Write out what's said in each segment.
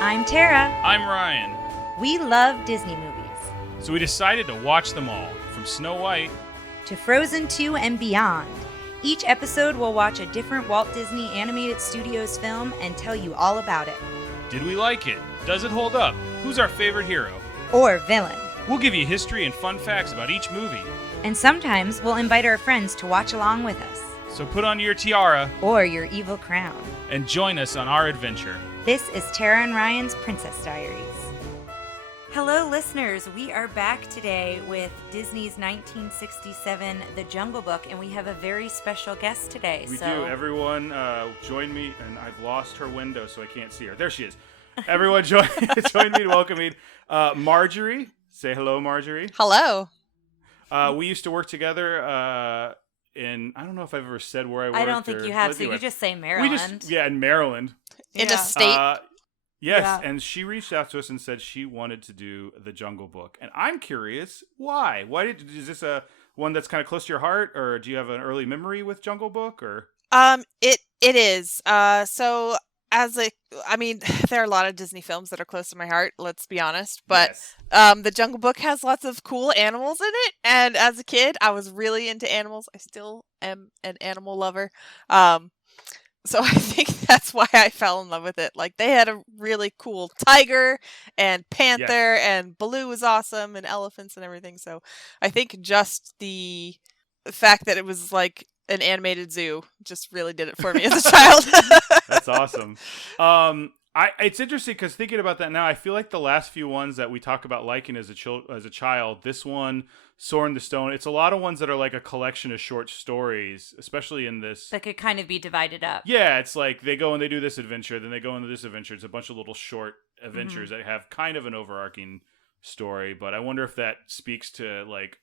I'm Tara. I'm Ryan. We love Disney movies. So we decided to watch them all, from Snow White to Frozen 2 and beyond. Each episode will watch a different Walt Disney Animated Studios film and tell you all about it. Did we like it? Does it hold up? Who's our favorite hero? Or villain. We'll give you history and fun facts about each movie. And sometimes we'll invite our friends to watch along with us. So put on your tiara or your evil crown and join us on our adventure. This is Tara and Ryan's Princess Diaries. Hello, listeners. We are back today with Disney's 1967 The Jungle Book, and we have a very special guest today. We do. Everyone join me, and I've lost her window, so I can't see her. There she is. Everyone join me in welcoming Marjorie. Say hello, Marjorie. Hello. We used to work together in, I don't know if I've ever said where I worked. I don't think you have, so you just say Maryland. In Maryland. In a state. Yes, Yeah. And she reached out to us and said she wanted to do The Jungle Book. And I'm curious, why? Is this a one that's kind of close to your heart, or do you have an early memory with Jungle Book, or? It is. So there are a lot of Disney films that are close to my heart, let's be honest. But yes. The Jungle Book has lots of cool animals in it. And as a kid, I was really into animals. I still am an animal lover. So I think that's why I fell in love with it. Like, they had a really cool tiger and panther, and Baloo was awesome, and elephants and everything. So I think just the fact that it was like an animated zoo just really did it for me as a child. That's awesome. It's interesting because thinking about that now, I feel like the last few ones that we talk about liking as a child, this one, Sword in the Stone, it's a lot of ones that are like a collection of short stories, especially in this. That could kind of be divided up. Yeah, it's like they go and they do this adventure, then they go into this adventure. It's a bunch of little short adventures that have kind of an overarching story. But I wonder if that speaks to like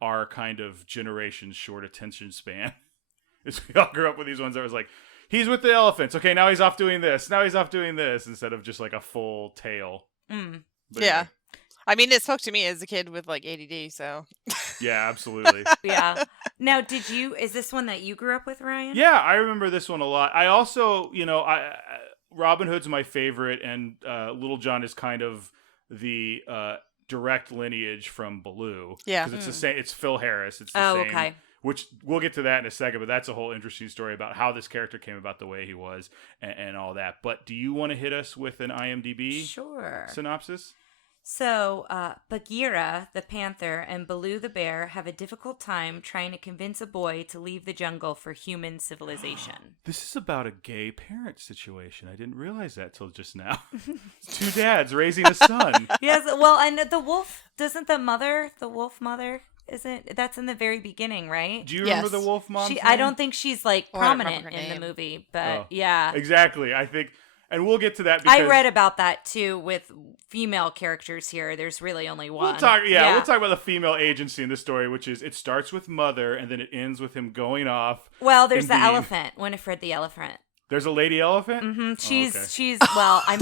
our kind of generation's short attention span. Is we all grew up with these ones that was like, he's with the elephants. Okay, now he's off doing this. Now he's off doing this, instead of just like a full tale. But Yeah. anyway. I mean, it spoke to me as a kid with like ADD, so. Yeah, absolutely. Yeah. Now, is this one that you grew up with, Ryan? Yeah, I remember this one a lot. I also, Robin Hood's my favorite, and Little John is kind of the direct lineage from Baloo. Yeah. Because it's the same. It's Phil Harris. It's the same. Okay. Which we'll get to that in a second, but that's a whole interesting story about how this character came about the way he was and all that. But do you want to hit us with an IMDb synopsis? So, Bagheera, the panther, and Baloo the bear have a difficult time trying to convince a boy to leave the jungle for human civilization. This is about a gay parent situation. I didn't realize that till just now. Two dads raising a son. Yes, well, and the wolf, the wolf mother, that's in the very beginning, right? Do you remember the wolf mom? I don't think she's like Or I don't prominent remember her in the name. movie, but yeah. Exactly. I think, and we'll get to that because I read about that too with female characters here. There's really only one. We'll talk about the female agency in this story, which is it starts with Mother and then it ends with him going off. Well, there's the elephant, Winifred the elephant. There's a lady elephant? Mm-hmm. Okay. She's well, I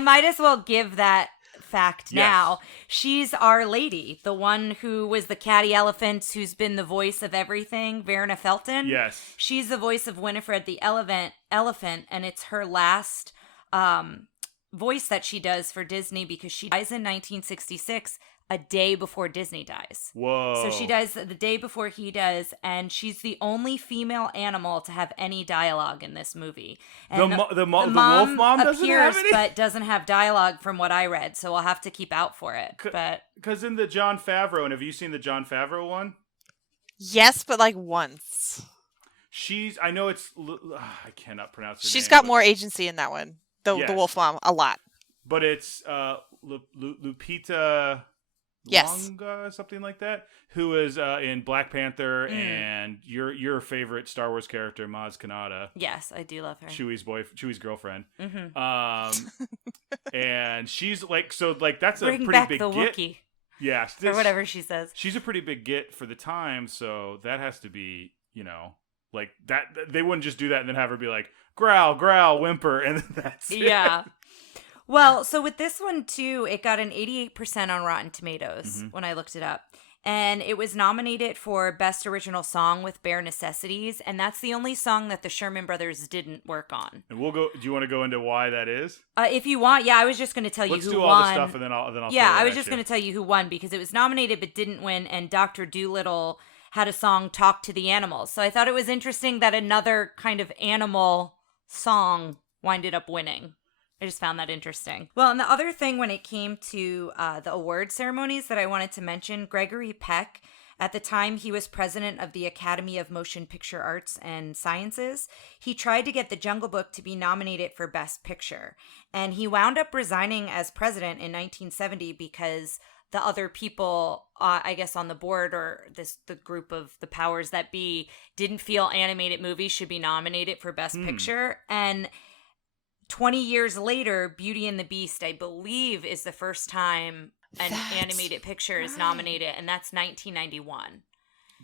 might as well give that fact now. She's Our Lady, the one who was the catty elephant who's been the voice of everything, Verna Felton. Yes. She's the voice of Winifred the elephant, and it's her last voice that she does for Disney because she dies in 1966, a day before Disney dies. Whoa. So she dies the day before he does, and she's the only female animal to have any dialogue in this movie. And the wolf mom doesn't have any? but doesn't have dialogue from what I read, so we'll have to keep out for it. Because in the Jon Favreau, and have you seen the Jon Favreau one? Yes, but like once. I know it's, I cannot pronounce her name. She's got more agency in that one. The wolf mom, a lot. But it's Lupita Longa, something like that, who is in Black Panther and your favorite Star Wars character, Maz Kanata. Yes, I do love her. Chewie's girlfriend. Mm-hmm. And she's like, that's Bring a pretty back big the get. Wookiee. Yeah, Or whatever she says. She's a pretty big get for the time, so that has to be, like that. They wouldn't just do that and then have her be like, growl, growl, whimper, and then that's it. Yeah. Well, so with this one too, it got an 88% on Rotten Tomatoes when I looked it up. and it was nominated for Best Original Song with Bare Necessities, and that's the only song that the Sherman Brothers didn't work on. And we'll go. Do you want to go into why that is? If you want, I was just going to tell you Let's who do won. all the stuff, and then I'll. Yeah, throw it I was at just you. going to tell you who won because it was nominated but didn't win, and Dr. Dolittle had a song, Talk to the Animals. So I thought it was interesting that another kind of animal song winded up winning. I just found that interesting. Well, and the other thing when it came to the award ceremonies that I wanted to mention, Gregory Peck, at the time he was president of the Academy of Motion Picture Arts and Sciences, he tried to get The Jungle Book to be nominated for Best Picture. And he wound up resigning as president in 1970 because the other people, I guess, on the board or the group of the powers that be didn't feel animated movies should be nominated for Best Picture. And 20 years later, Beauty and the Beast, I believe, is the first time an animated picture is nominated, and that's 1991.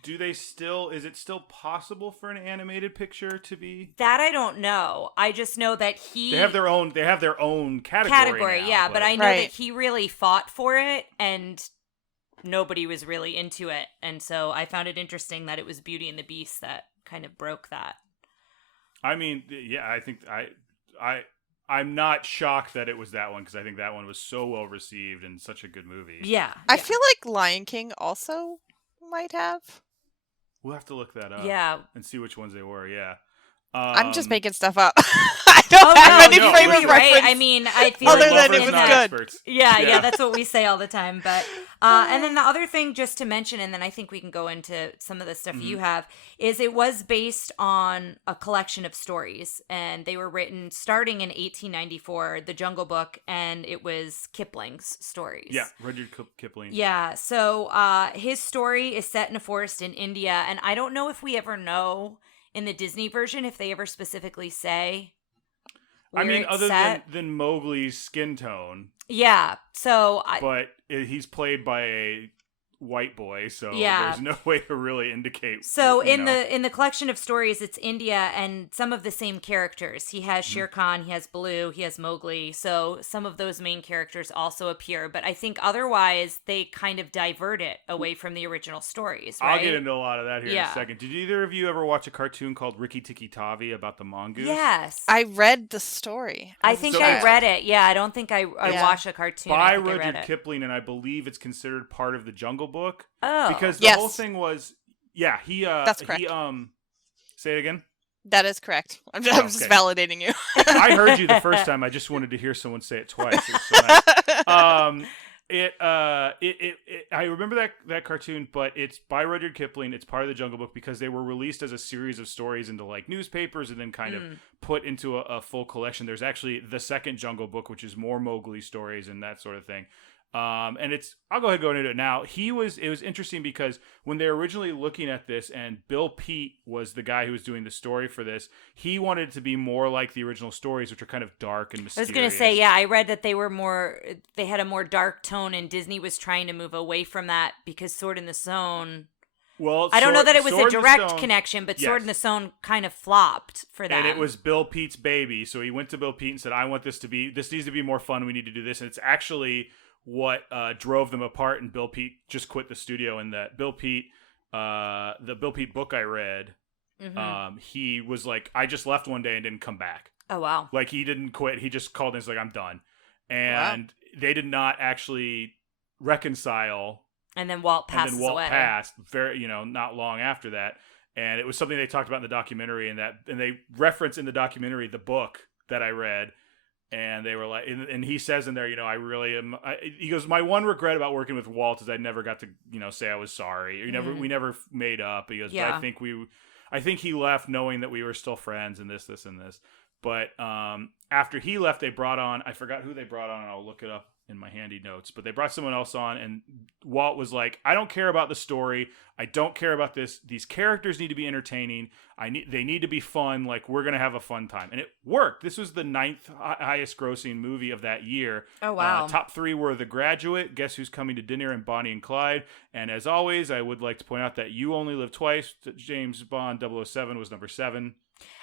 Do they still? Is it still possible for an animated picture to be? That I don't know. I just know that They have their own. They have their own category. Now, yeah, but I know that he really fought for it, and nobody was really into it, and so I found it interesting that it was Beauty and the Beast that kind of broke that. I mean, yeah, I think I'm not shocked that it was that one because I think that one was so well received and such a good movie. Yeah. I feel like Lion King also might have. We'll have to look that up. Yeah. And see which ones they were. Yeah. I'm just making stuff up. I don't have any frame of right. reference. I mean, I feel other like than it was good. Experts. Yeah, that's what we say all the time. But and then the other thing, just to mention, and then I think we can go into some of the stuff you have, is it was based on a collection of stories, and they were written starting in 1894, The Jungle Book, and it was Kipling's stories. Yeah, Rudyard Kipling. Yeah, so his story is set in a forest in India, and I don't know if we ever know in the Disney version if they ever specifically say where I mean, it's other set. than Mowgli's skin tone. Yeah, so But he's played by a white boy, so Yeah. there's no way to really indicate. So you in know. the collection of stories, it's India and some of the same characters. He has Shere Khan, he has Baloo, he has Mowgli. So some of those main characters also appear. But I think otherwise they kind of divert it away from the original stories, right? I'll get into a lot of that here in Yeah. a second. Did either of you ever watch a cartoon called Rikki Tikki Tavi about the mongoose? Yes. I read the story. I think So I it's- read it. Yeah, I don't think I Yeah. watched a cartoon. By I think I read Rudyard it. Kipling, and I believe it's considered part of the Jungle Book. Oh. Because the Yes. whole thing was, yeah, he That's correct. Say it again. That is correct. I'm just Okay. validating you. I heard you the first time. I just wanted to hear someone say it twice. It was so nice. I remember that cartoon, but it's by Rudyard Kipling. It's part of the Jungle Book because they were released as a series of stories into like newspapers and then kind of put into a full collection. There's actually the second Jungle Book, which is more Mowgli stories and that sort of thing. And I'll go ahead and go into it now. It was interesting because when they were originally looking at this, and Bill Peet was the guy who was doing the story for this, he wanted it to be more like the original stories, which are kind of dark and mysterious. I was going to say, yeah, I read that they had a more dark tone, and Disney was trying to move away from that because Sword in the Stone. Well, I don't know that it was Sword a in the direct Stone- connection, but Yes. Sword in the Stone kind of flopped for that. And it was Bill Peet's baby, so he went to Bill Peet and said, "I want this needs to be more fun. We need to do this." And it's actually what drove them apart, and Bill Peet just quit the studio. And that Bill Peet, the Bill Peet book I read, he was like, I just left one day and didn't come back. Oh, wow. Like, he didn't quit. He just called and was like, I'm done. And they did not actually reconcile. And then Walt passes and then Walt away. passed not long after that. And it was something they talked about in the documentary, and they reference in the documentary the book that I read. And they were like, and he says in there, I really am. He goes, my one regret about working with Walt is I never got to, say I was sorry. We never made up. He goes, but I think he left knowing that we were still friends and this and this. But after he left, they brought on, I forgot who they brought on, and I'll look it up in my handy notes. But they brought someone else on, and Walt was like, I don't care about the story. I don't care about this. These characters need to be entertaining. They need to be fun. Like, we're going to have a fun time. And it worked. This was the 9th highest grossing movie of that year. Oh, wow. Top 3 were The Graduate, Guess Who's Coming to Dinner, and Bonnie and Clyde. And as always, I would like to point out that You Only Live Twice, James Bond 007 was number 7.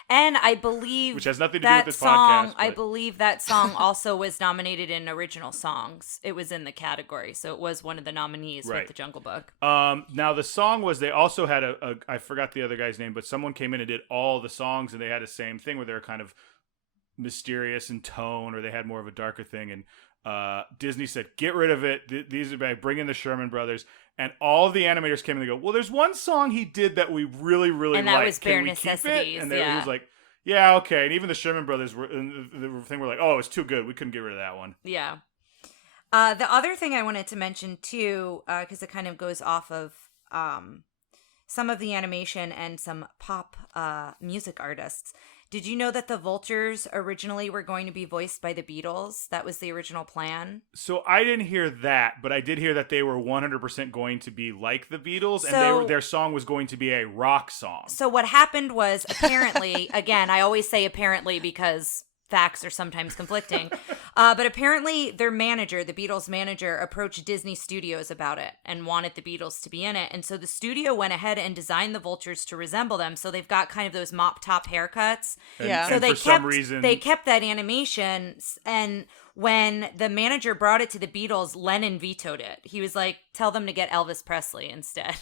And I believe which has nothing to do with this song, podcast. I believe that song also was nominated in original songs. It was in the category, so it was one of the nominees with the Jungle Book. Now the song was, they also had I forgot the other guy's name, but someone came in and did all the songs, and they had the same thing where they were kind of mysterious in tone, or they had more of a darker thing. And Disney said, get rid of it. These are bad. Bring in the Sherman Brothers. And all of the animators came in and go, well, there's one song he did that we really, really and like. that was Bare Necessities. And he was like, yeah, okay. And even the Sherman Brothers were like, oh, it's too good. We couldn't get rid of that one. Yeah. The other thing I wanted to mention too, because it kind of goes off of some of the animation and some pop music artists. Did you know that the Vultures originally were going to be voiced by the Beatles? That was the original plan. So I didn't hear that, but I did hear that they were 100% going to be like the Beatles, and their song was going to be a rock song. So what happened was, apparently, again, I always say apparently because facts are sometimes conflicting, but apparently their manager, the Beatles manager, approached Disney Studios about it and wanted the Beatles to be in it. And so the studio went ahead and designed the Vultures to resemble them. So they've got kind of those mop top haircuts. Yeah. So and some reason they kept that animation, and when the manager brought it to the Beatles, Lennon vetoed it. He was like, tell them to get Elvis Presley instead.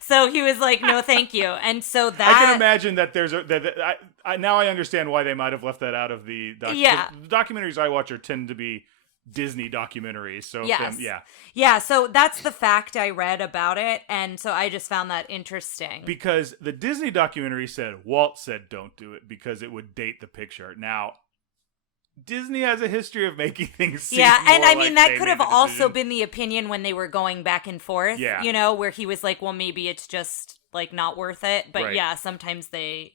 So he was like, no, thank you. And so that... I can imagine that there's now I understand why they might have left that out of the Yeah. The documentaries I watch tend to be Disney documentaries. So yes. yeah. Yeah, so that's the fact I read about it, and so I just found that interesting. Because the Disney documentary said, Walt said don't do it because it would date the picture. Now, Disney has a history of making things seem and more I mean, like that they could made have the also decision. been the opinion when they were going back and forth, Yeah. Where he was like, well, maybe it's just, like, not worth it. But Right. yeah, sometimes they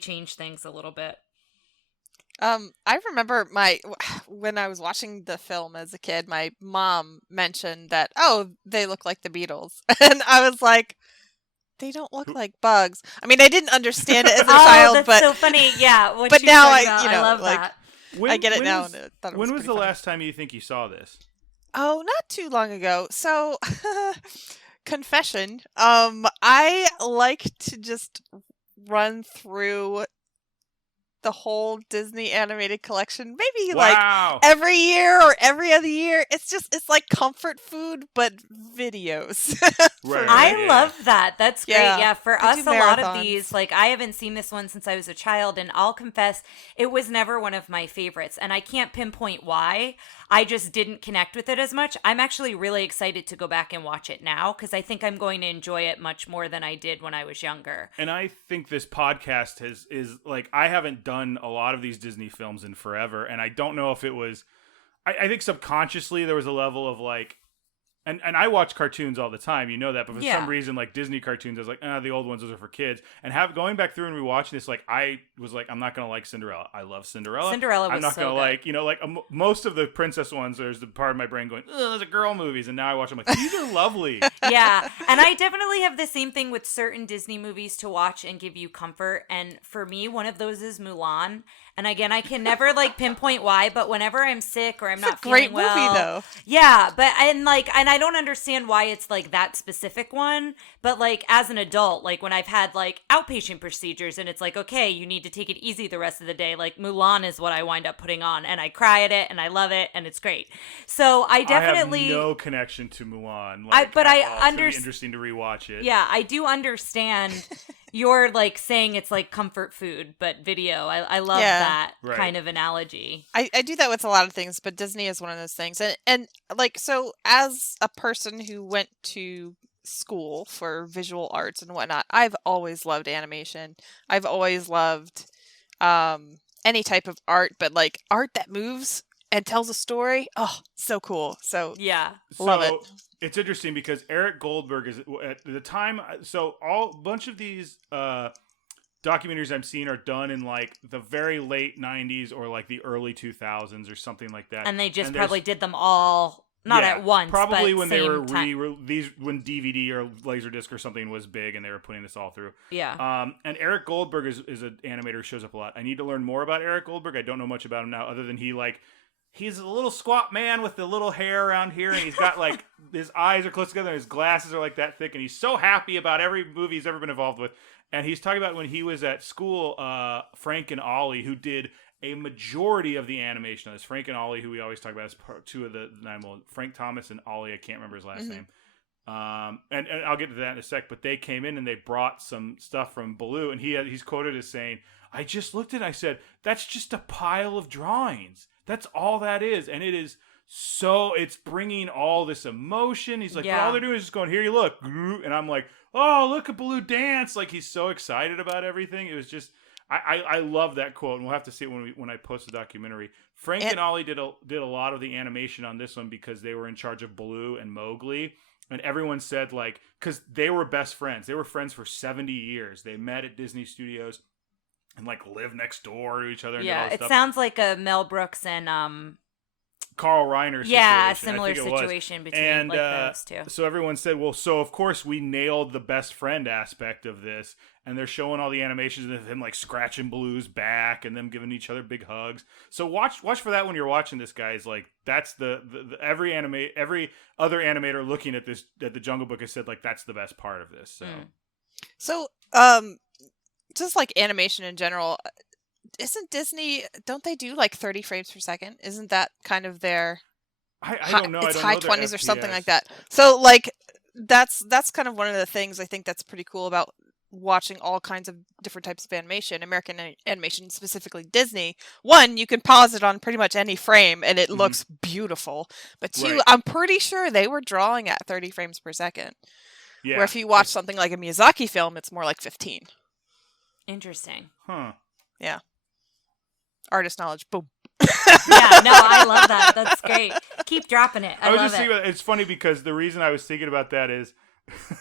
change things a little bit. I remember when I was watching the film as a kid, my mom mentioned that, oh, they look like the Beatles. And I was like, they don't look like bugs. I mean, I didn't understand it as a child, that's but so funny. Yeah. What but she now was I, talking about, you know, I love like, that. I get it now. Was, and I thought it when was pretty the funny. last time you think you saw this? Oh, not too long ago. So, confession. I like to just run through the whole Disney animated collection, maybe like every year or every other year. It's like comfort food, but videos. Right. I love that. That's great. Yeah, for I us, do a lot of marathons. these, like, I haven't seen this one since I was a child, and I'll confess, it was never one of my favorites, and I can't pinpoint why. I just didn't connect with it as much. I'm actually really excited to go back and watch it now, because I think I'm going to enjoy it much more than I did when I was younger. And I think this podcast is like, I haven't done a lot of these Disney films in forever, and I don't know if it was, I think subconsciously there was a level of like, and I watch cartoons all the time, you know that, but for some reason, like Disney cartoons, I was like, the old ones, those are for kids. And going back through and rewatching this, like, I was like, I'm not gonna like Cinderella. I love Cinderella. Cinderella was I'm not so gonna good. like, like most of the princess ones, there's the part of my brain going, those are girl movies. And now I watch them like, these are lovely. Yeah, and I definitely have the same thing with certain Disney movies to watch and give you comfort. And for me, one of those is Mulan. And again, I can never like pinpoint why, but whenever I'm sick or I'm not feeling well, great movie though. Yeah, but and I don't understand why it's like that specific one. But like as an adult, like when I've had like outpatient procedures and it's like, okay, you need to take it easy the rest of the day. Like Mulan is what I wind up putting on, and I cry at it, and I love it, and it's great. So I definitely I have no connection to Mulan. But I understand. understand. It's interesting to rewatch it. Yeah, I do understand. You're like saying it's like comfort food, but video. I love that kind of analogy. I do that with a lot of things, but Disney is one of those things. And like, so as a person who went to school for visual arts and whatnot, I've always loved animation. I've always loved any type of art, but like art that moves and tells a story. Oh, so cool. So yeah, love it. It's interesting because Eric Goldberg is at the time. So a bunch of these documentaries I'm seeing are done in like the very late 90s or like the early 2000s or something like that. And they just probably did them all not at once. Probably but when they were when DVD or Laserdisc or something was big and they were putting this all through. Yeah. And Eric Goldberg is an animator who shows up a lot. I need to learn more about Eric Goldberg. I don't know much about him now other than he's a little squat man with the little hair around here, and he's got like his eyes are close together, and his glasses are like that thick, and he's so happy about every movie he's ever been involved with. And he's talking about when he was at school, Frank and Ollie, who did a majority of the animation of this. Frank and Ollie, who we always talk about as two of the nine. Well, Frank Thomas and Ollie, I can't remember his last name. And I'll get to that in a sec. But they came in and they brought some stuff from Baloo, and he's quoted as saying, "I just looked at it and I said, that's just a pile of drawings. That's all that is." And it is so, it's bringing all this emotion. He's like, but all they're doing is just going, "Here you look." And I'm like, "Oh, look at Baloo dance." Like, he's so excited about everything. It was just, I love that quote, and we'll have to see it when I post the documentary. Frank and Ollie did a lot of the animation on this one because they were in charge of Baloo and Mowgli. And everyone said, like, because they were best friends. They were friends for 70 years. They met at Disney Studios and, like, lived next door to each other. And it sounds like a Mel Brooks and Carl Reiner situation. Yeah, a similar situation between those two. So everyone said, well, so of course we nailed the best friend aspect of this. And they're showing all the animations of him like scratching Baloo's back and them giving each other big hugs. So watch for that when you're watching this, guys. Like, that's the every other animator looking at this, at the Jungle Book, has said, like, that's the best part of this. So just like animation in general, isn't Disney, don't they do like 30 frames per second? Isn't that kind of their I don't know. It's I don't high know 20s or something FPS. like that. So like that's kind of one of the things I think that's pretty cool about watching all kinds of different types of animation, American animation, specifically Disney. One, you can pause it on pretty much any frame and it looks beautiful. But two, I'm pretty sure they were drawing at 30 frames per second. Yeah. Where if you watch something like a Miyazaki film, it's more like 15. Interesting. Huh. Yeah. Artist knowledge. Boom. Yeah, no, I love that. That's great. Keep dropping it. I love it. It's funny because the reason I was thinking about that is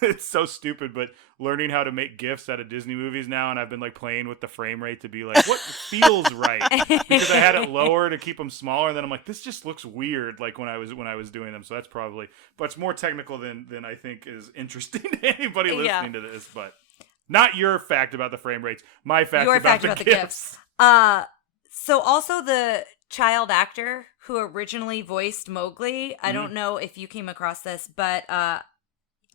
it's so stupid, but learning how to make GIFs out of Disney movies now, and I've been like playing with the frame rate to be like, what feels right? Because I had it lower to keep them smaller, and then I'm like, this just looks weird. Like when I was doing them, so that's probably, but it's more technical than I think is interesting to anybody listening to this. But not your fact about the frame rates, my fact about the GIFs. So also the child actor who originally voiced Mowgli, I don't know if you came across this, but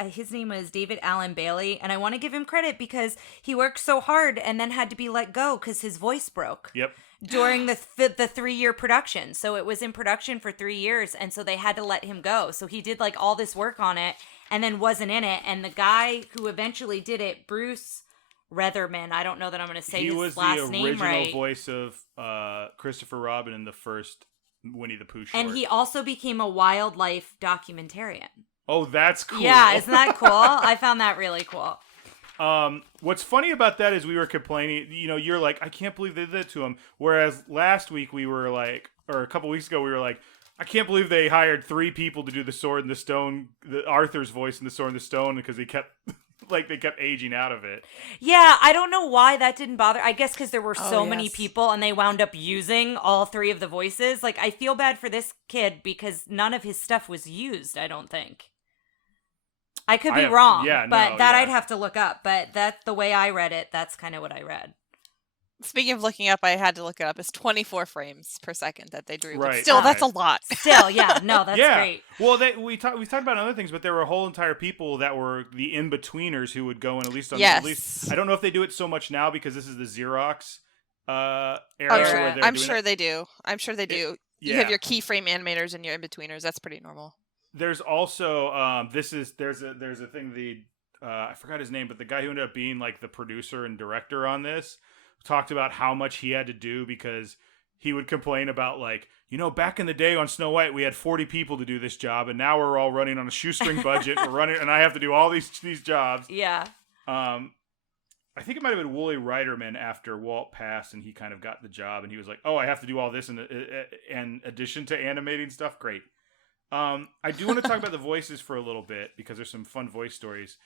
his name was David Allen Bailey, and I want to give him credit because he worked so hard and then had to be let go because his voice broke. Yep. During the 3-year production. So it was in production for 3 years, and so they had to let him go. So he did like all this work on it and then wasn't in it. And the guy who eventually did it, Bruce Retherman, I don't know that I'm going to say his last name right. He was the original voice of Christopher Robin in the first Winnie the Pooh short. And he also became a wildlife documentarian. Oh, that's cool. Yeah, isn't that cool? I found that really cool. What's funny about that is we were complaining, you're like, I can't believe they did that to him. Whereas last week we were like, or a couple weeks ago, we were like, I can't believe they hired 3 people to do the Sword and the Stone, Arthur's voice in the Sword and the Stone, because they kept aging out of it. Yeah, I don't know why that didn't bother. I guess because there were so many people and they wound up using all 3 of the voices. Like, I feel bad for this kid because none of his stuff was used, I don't think. I could be wrong, I'd have to look up. But that's the way I read it. That's kind of what I read. Speaking of looking up, I had to look it up. It's 24 frames per second that they drew. Right. But still, that's a lot. Still, yeah. No, that's great. Well, we talked about other things, but there were whole entire people that were the in-betweeners who would go in at least. I don't know if they do it so much now because this is the Xerox era. I'm sure they do. You have your keyframe animators and your in-betweeners. That's pretty normal. There's also there's a thing I forgot his name, but the guy who ended up being like the producer and director on this talked about how much he had to do because he would complain about like, back in the day on Snow White we had 40 people to do this job, and now we're all running on a shoestring budget. And I have to do all these jobs. Yeah. I think it might have been Wooly Reiterman after Walt passed, and he kind of got the job, and he was like, "Oh, I have to do all this in addition to animating stuff." Great. I do want to talk about the voices for a little bit because there's some fun voice stories.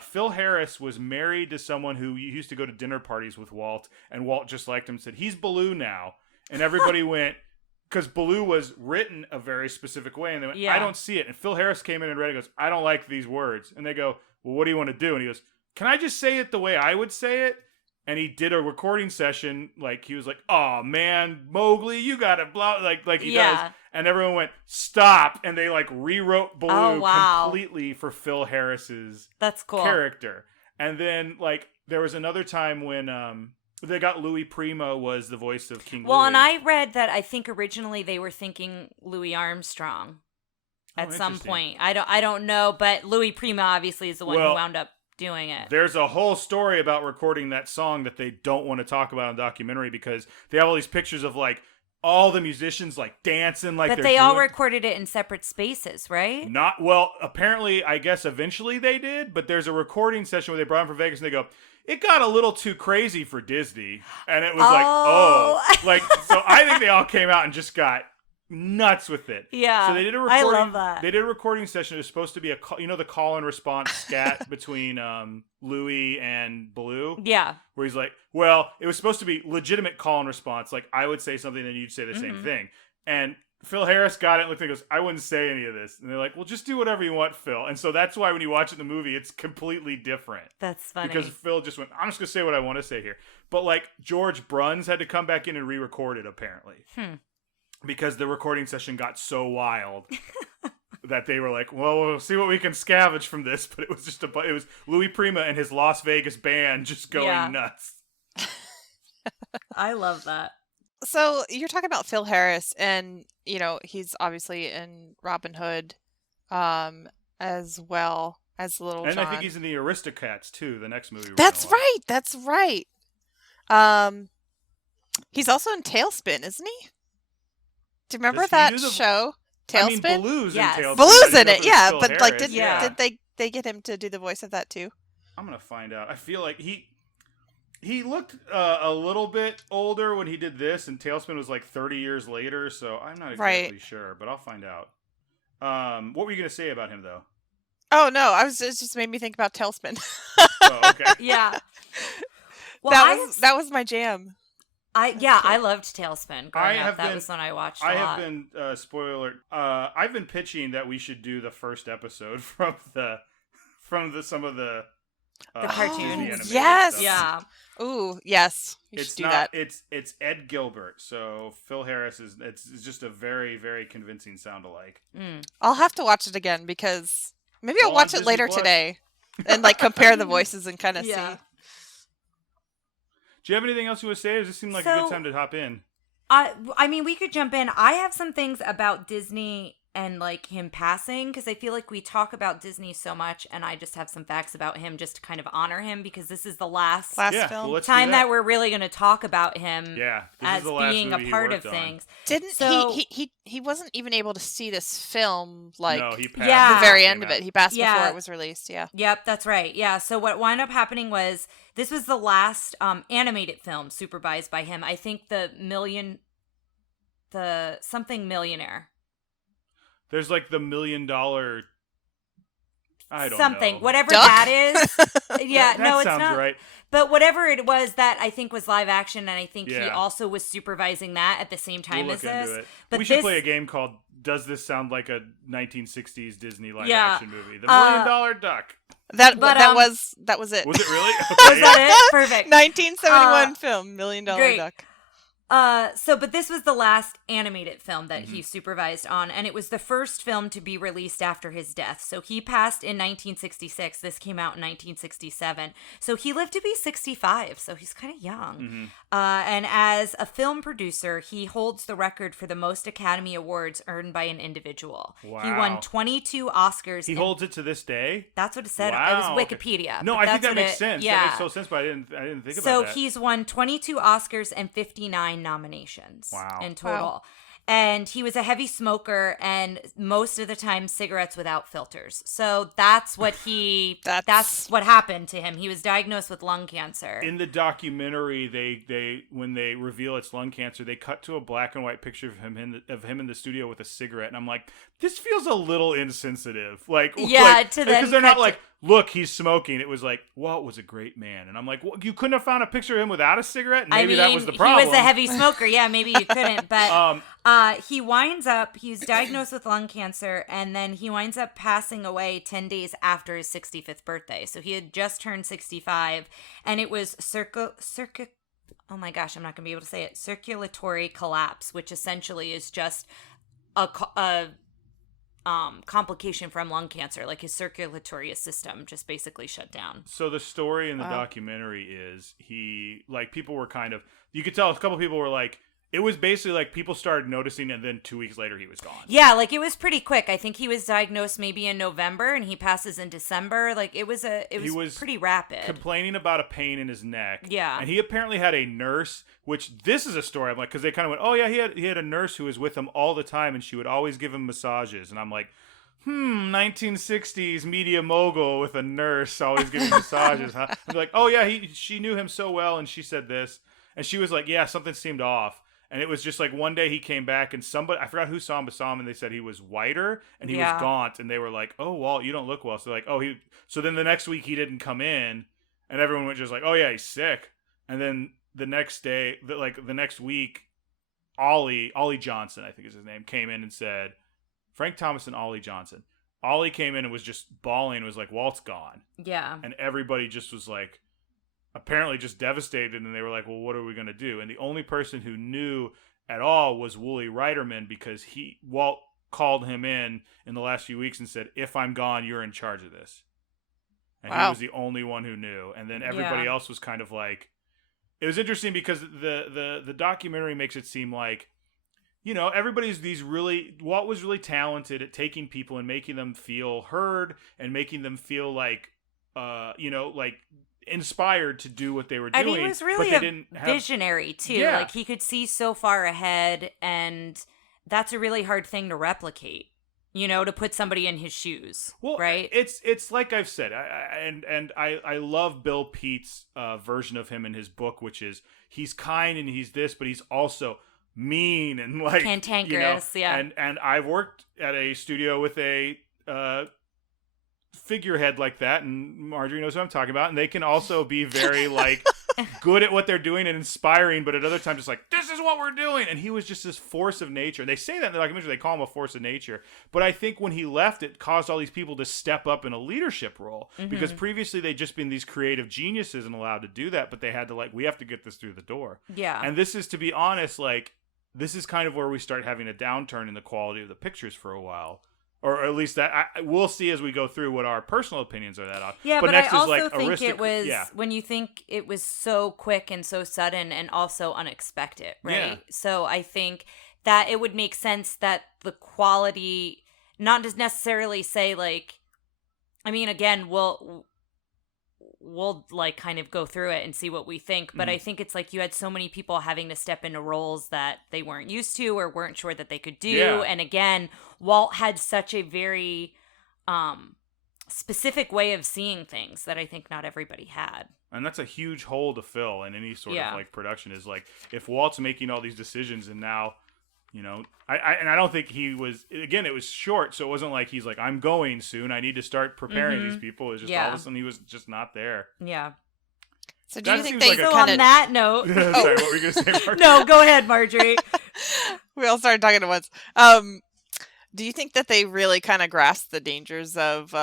Phil Harris was married to someone who used to go to dinner parties with Walt, and Walt just liked him and said, "He's Baloo now." And everybody went, because Baloo was written a very specific way, and they went, "I don't see it." And Phil Harris came in and read it and goes, "I don't like these words." And they go, "Well, what do you want to do?" And he goes, "Can I just say it the way I would say it?" And he did a recording session, like he was like, "Oh man, Mowgli, you gotta blah," like he does. And everyone went, "Stop!" And they like rewrote Baloo completely for Phil Harris's character. And then like there was another time when they got Louis Prima was the voice of King Well, Louis. and I read that I think originally they were thinking Louis Armstrong at some interesting. point. I don't know, but Louis Prima obviously is the one who wound up doing it. There's a whole story about recording that song that they don't want to talk about in the documentary because they have all these pictures of like all the musicians like dancing like but they're they all doing. recorded it in separate spaces, right? Not well, apparently I guess eventually they did, but there's a recording session where they brought him from Vegas and they go, it got a little too crazy for Disney. And it was like so I think they all came out and just got nuts with it. Yeah. So they did a recording. I love that. They did a recording session. It was supposed to be the call and response scat between Louie and Blue. Yeah. Where he's like, well, it was supposed to be legitimate call and response. Like I would say something and you'd say the same thing. And Phil Harris got it and looked and goes, I wouldn't say any of this. And they're like, well, just do whatever you want, Phil. And so that's why when you watch it in the movie, it's completely different. That's funny. Because Phil just went, I'm just going to say what I want to say here. But like George Bruns had to come back in and re-record it apparently. Because the recording session got so wild that they were like, well, we'll see what we can scavenge from this. But it was just it was Louis Prima and his Las Vegas band just going nuts. I love that. So you're talking about Phil Harris, and he's obviously in Robin Hood, as well as Little John. And I think he's in the Aristocats too. The next movie. That's right. That's right. He's also in Tailspin, isn't he? Do you remember that show? Tailspin. I mean, Baloo's in Tailspin. Baloo's in it, yeah. But like, Harris. did they get him to do the voice of that too? I'm gonna find out. I feel like he looked a little bit older when he did this, and Tailspin was like 30 years later, so I'm not exactly sure, but I'll find out. What were you going to say about him, though? Oh, no, it just made me think about Tailspin. Oh, okay. Yeah. Well, that was my jam. I loved Tailspin growing up. That was when I watched a lot. have been, spoiler, I've been pitching that we should do the first episode from some of the cartoons. Yes. Stuff. Yeah. Ooh, yes. We should do that. It's Ed Gilbert. So Phil Harris it's just a very, very convincing sound alike. I'll have to watch it again because maybe I'll watch it later today and like compare the voices and kind of see. Do you have anything else you want to say? Or does this seem like a good time to hop in? I mean, we could jump in. I have some things about Disney and like him passing, because I feel like we talk about Disney so much, and I just have some facts about him just to kind of honor him, because this is the last film time that we're really going to talk about him as being a part of things. He wasn't even able to see this film like he passed the very end of it. He passed before it was released. Yep, that's right. Yeah, so what wound up happening was this was the last animated film supervised by him. I think the something millionaire. There's like the $1 million. I don't something, know. Whatever that is. Yeah, that it's sounds not right. But whatever it was, that I think was live action, and I think he also was supervising that at the same time as this. Into it. But we should play a game called "Does This Sound Like a 1960s Disney live action movie?" The $1 Million Duck. That was it. Was it really? Was that it? Perfect. 1971 film, $1 Million Duck. But this was the last animated film that he supervised on, and it was the first film to be released after his death. So he passed in 1966. This came out in 1967. So he lived to be 65, so he's kind of young. And as a film producer, he holds the record for the most Academy Awards earned by an individual. Wow. He won 22 Oscars. He holds it to this day? That's what it said. Wow. It was Wikipedia. No, I think that makes sense. Yeah. That makes total sense, but I didn't think about that. So he's won 22 Oscars and 59 nominations in total. Wow. And he was a heavy smoker, and most of the time cigarettes without filters. So that's what that's what happened to him. He was diagnosed with lung cancer. In the documentary, they when they reveal it's lung cancer, they cut to a black and white picture of him in the studio with a cigarette, and I'm like, this feels a little insensitive. Because they're not like, look, he's smoking. It was like, well, it was a great man. And I'm like, well, you couldn't have found a picture of him without a cigarette? Maybe that was the problem. He was a heavy smoker. Yeah, maybe you couldn't. But he's diagnosed with lung cancer, and then he winds up passing away 10 days after his 65th birthday. So he had just turned 65, and it was oh my gosh, I'm not going to be able to say it. Circulatory collapse, which essentially is just a complication from lung cancer. Like his circulatory system just basically shut down. So the story in the documentary is people were kind of, you could tell a couple people were like, it was basically like people started noticing, and then 2 weeks later he was gone. Yeah, like it was pretty quick. I think he was diagnosed maybe in November, and he passes in December. Like it was pretty rapid. Complaining about a pain in his neck. Yeah, and he apparently had a nurse. Which this is a story I'm like, because they kind of went, oh yeah, he had a nurse who was with him all the time, and she would always give him massages. And I'm like, 1960s media mogul with a nurse always giving massages, huh? I'm like, oh yeah, she knew him so well, and she said this, and she was like, yeah, something seemed off. And it was just like one day he came back and somebody, I forgot who saw him, but saw him and they said he was whiter and he was gaunt. And they were like, oh, Walt, you don't look well. So like, so then the next week he didn't come in and everyone went just like, oh yeah, he's sick. And then the next day, the next week, Ollie Johnson, I think is his name, came in and said, Frank Thomas and Ollie Johnson. Ollie came in and was just bawling and was like, Walt's gone. Yeah. And everybody just was like, apparently just devastated, and they were like, well, what are we going to do? And the only person who knew at all was Wooly Reiterman, because Walt called him in the last few weeks and said, if I'm gone, you're in charge of this. And he was the only one who knew. And then everybody else was kind of like, it was interesting because the documentary makes it seem like, Walt was really talented at taking people and making them feel heard and making them feel like, like inspired to do what they were doing. And he was really visionary too. Yeah. Like he could see so far ahead, and that's a really hard thing to replicate. To put somebody in his shoes. Well, right? It's like I've said, I love Bill Pete's version of him in his book, which is he's kind and he's this, but he's also mean and like cantankerous. Yeah. And I've worked at a studio with a figurehead like that, and Marjorie knows what I'm talking about, and they can also be very like good at what they're doing and inspiring, but at other times it's like, this is what we're doing. And he was just this force of nature. They say that in the documentary, they call him a force of nature, but I think when he left, it caused all these people to step up in a leadership role, because previously they'd just been these creative geniuses and allowed to do that, but they had to we have to get this through the door. Yeah. And this is, to be honest, this is kind of where we start having a downturn in the quality of the pictures for a while. Or at least that we'll see as we go through what our personal opinions are that on. Yeah, but next I also is think it was when you think it was so quick and so sudden and also unexpected, right? Yeah. So I think that it would make sense that the quality, not just necessarily say again, we'll kind of go through it and see what we think, but I think it's you had so many people having to step into roles that they weren't used to or weren't sure that they could do. And again, Walt had such a very specific way of seeing things that I think not everybody had. And that's a huge hole to fill in any sort of production, is if Walt's making all these decisions and now I don't think he was, again, it was short, so it wasn't like he's like, I'm going soon, I need to start preparing these people. It was just all of a sudden he was just not there. Yeah. So do you think they on that note... Sorry, what were you going to say, Marjorie? No, go ahead, Marjorie. We all started talking at once. Do you think that they really kind of grasped the dangers of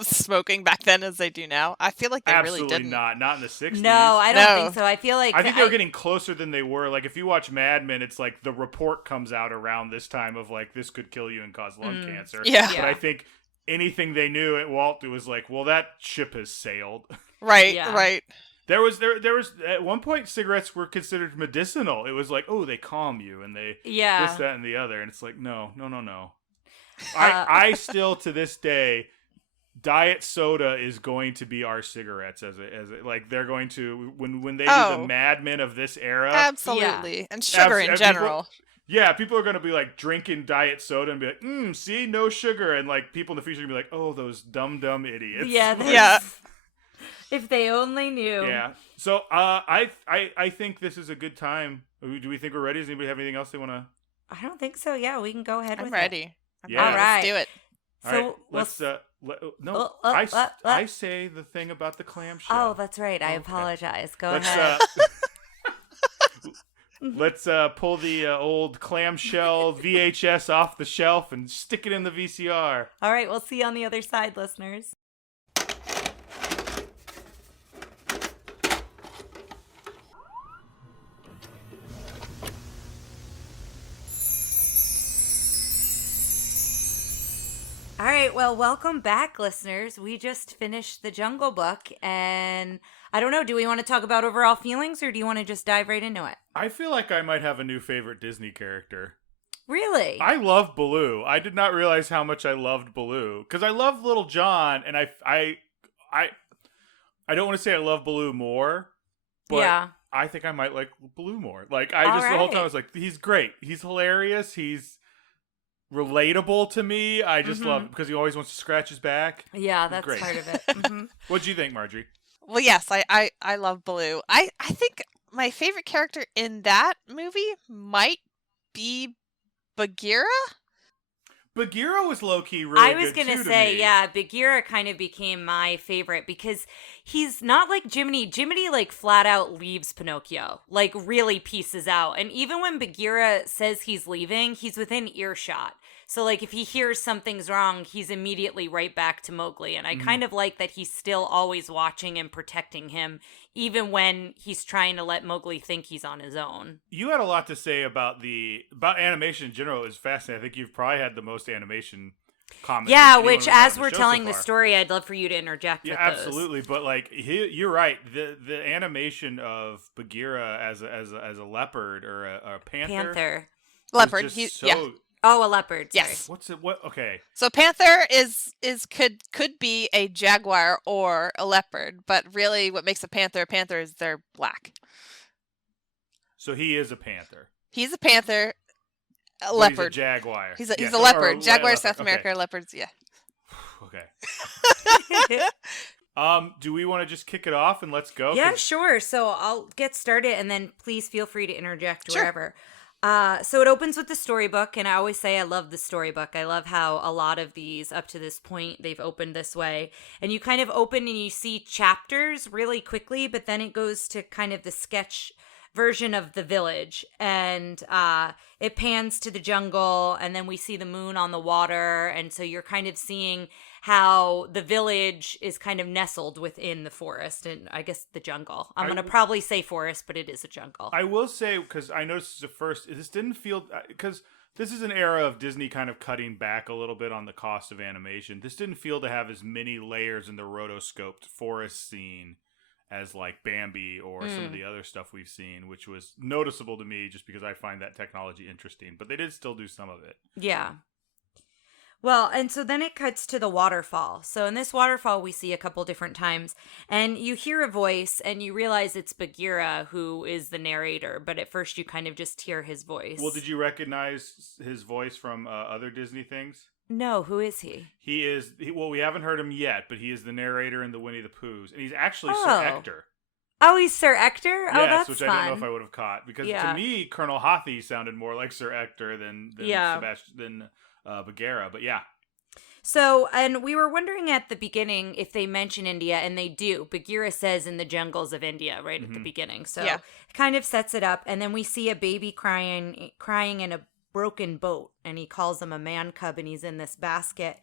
smoking back then as they do now? I feel like they really didn't. Not in the 60s. No, I don't think so. I feel like... I think they were getting closer than they were. If you watch Mad Men, it's the report comes out around this time of this could kill you and cause lung cancer. Yeah. But I think anything they knew at Walt, it was well, that ship has sailed. Right, right. There was at one point cigarettes were considered medicinal. It was oh, they calm you and they this, that, and the other, and it's no. I still to this day, diet soda is going to be our cigarettes as they're going to when they do the Mad Men of this era. Absolutely, and sugar in general. People are going to be drinking diet soda and be see, no sugar, and people in the future are going to be oh, those dumb idiots. Yeah. If they only knew. Yeah. So I think this is a good time. Do we think we're ready? Does anybody have anything else they want to? I don't think so. Yeah, we can go ahead with ready. it. I'm ready. All right. Let's do it. All right. I say the thing about the clamshell. Oh, that's right. I apologize. Go ahead. Let's pull the old clamshell VHS off the shelf and stick it in the VCR. All right. We'll see you on the other side, listeners. All right, well, welcome back, listeners. We just finished The Jungle Book, and I don't know, do we want to talk about overall feelings, or do you want to just dive right into it? I feel like I might have a new favorite Disney character. Really? I love Baloo. I did not realize how much I loved Baloo because I love Little John, and I don't want to say I love Baloo more, but Yeah. I think I might like Baloo more. Like All the whole time I right. was like, he's great, he's hilarious, he's relatable to me. I just love it because he always wants to scratch his back. Yeah, It's that's great. part of it. What'd you think, Marjorie? Well, yes, I love Baloo. I think my favorite character in that movie might be Bagheera. Bagheera was low-key really I was good going too to say, me. yeah, Bagheera kind of became my favorite because he's not like Jiminy. Jiminy, like, flat out leaves Pinocchio, like, really pieces out. And even when Bagheera says he's leaving, he's within earshot. So, like, if he hears something's wrong, he's immediately right back to Mowgli. And I kind of like that he's still always watching and protecting him, even when he's trying to let Mowgli think he's on his own. You had a lot to say about animation in general. It was fascinating. I think you've probably had the most animation comments. Yeah, of anyone which who's on as the we're show telling so the far. story, I'd love for you to interject Yeah, with those. absolutely. But like, you're right. The animation of Bagheera as a leopard or a panther. was Leopard. just Yeah. so. Oh, a leopard. Sorry. Yes. What's it? What? Okay. So Panther is could be a jaguar or a leopard, but really what makes a panther is they're black. So he is a panther. He's a panther, a But leopard. He's a jaguar. He's Yeah, a so- leopard. or Jaguars, leopard. South America, leopards, yeah. Okay. Do we want to just kick it off and let's go? Yeah, 'Cause sure. So I'll get started and then please feel free to interject Sure. wherever. So it opens with the storybook, and I always say I love the storybook. I love how a lot of these up to this point they've opened this way. And you kind of open and you see chapters really quickly, but then it goes to kind of the sketch version of the village, and it pans to the jungle, and then we see the moon on the water, and so you're kind of seeing how the village is kind of nestled within the forest and I guess the jungle. I'm going to probably say forest, but it is a jungle. I will say, because I noticed this didn't feel, because this is an era of Disney kind of cutting back a little bit on the cost of animation. This didn't feel to have as many layers in the rotoscoped forest scene as like Bambi or some of the other stuff we've seen, which was noticeable to me just because I find that technology interesting. But they did still do some of it. Yeah. Well, and so then it cuts to the waterfall. So in this waterfall, we see a couple different times, and you hear a voice, and you realize it's Bagheera who is the narrator, but at first you kind of just hear his voice. Well, did you recognize his voice from other Disney things? No, who is he? Well, we haven't heard him yet, but he is the narrator in the Winnie the Poohs, and he's actually Sir Oh. Hector. Oh, he's Sir Hector? Oh, Yes, that's which fun. I don't know if I would have caught, because Yeah. to me, Colonel Hathi sounded more like Sir Hector than Bagheera, but yeah. So, and we were wondering at the beginning if they mention India, and they do. Bagheera says in the jungles of India right at the beginning. So Yeah. it kind of sets it up. And then we see a baby crying in a broken boat, and he calls him a man cub, and he's in this basket.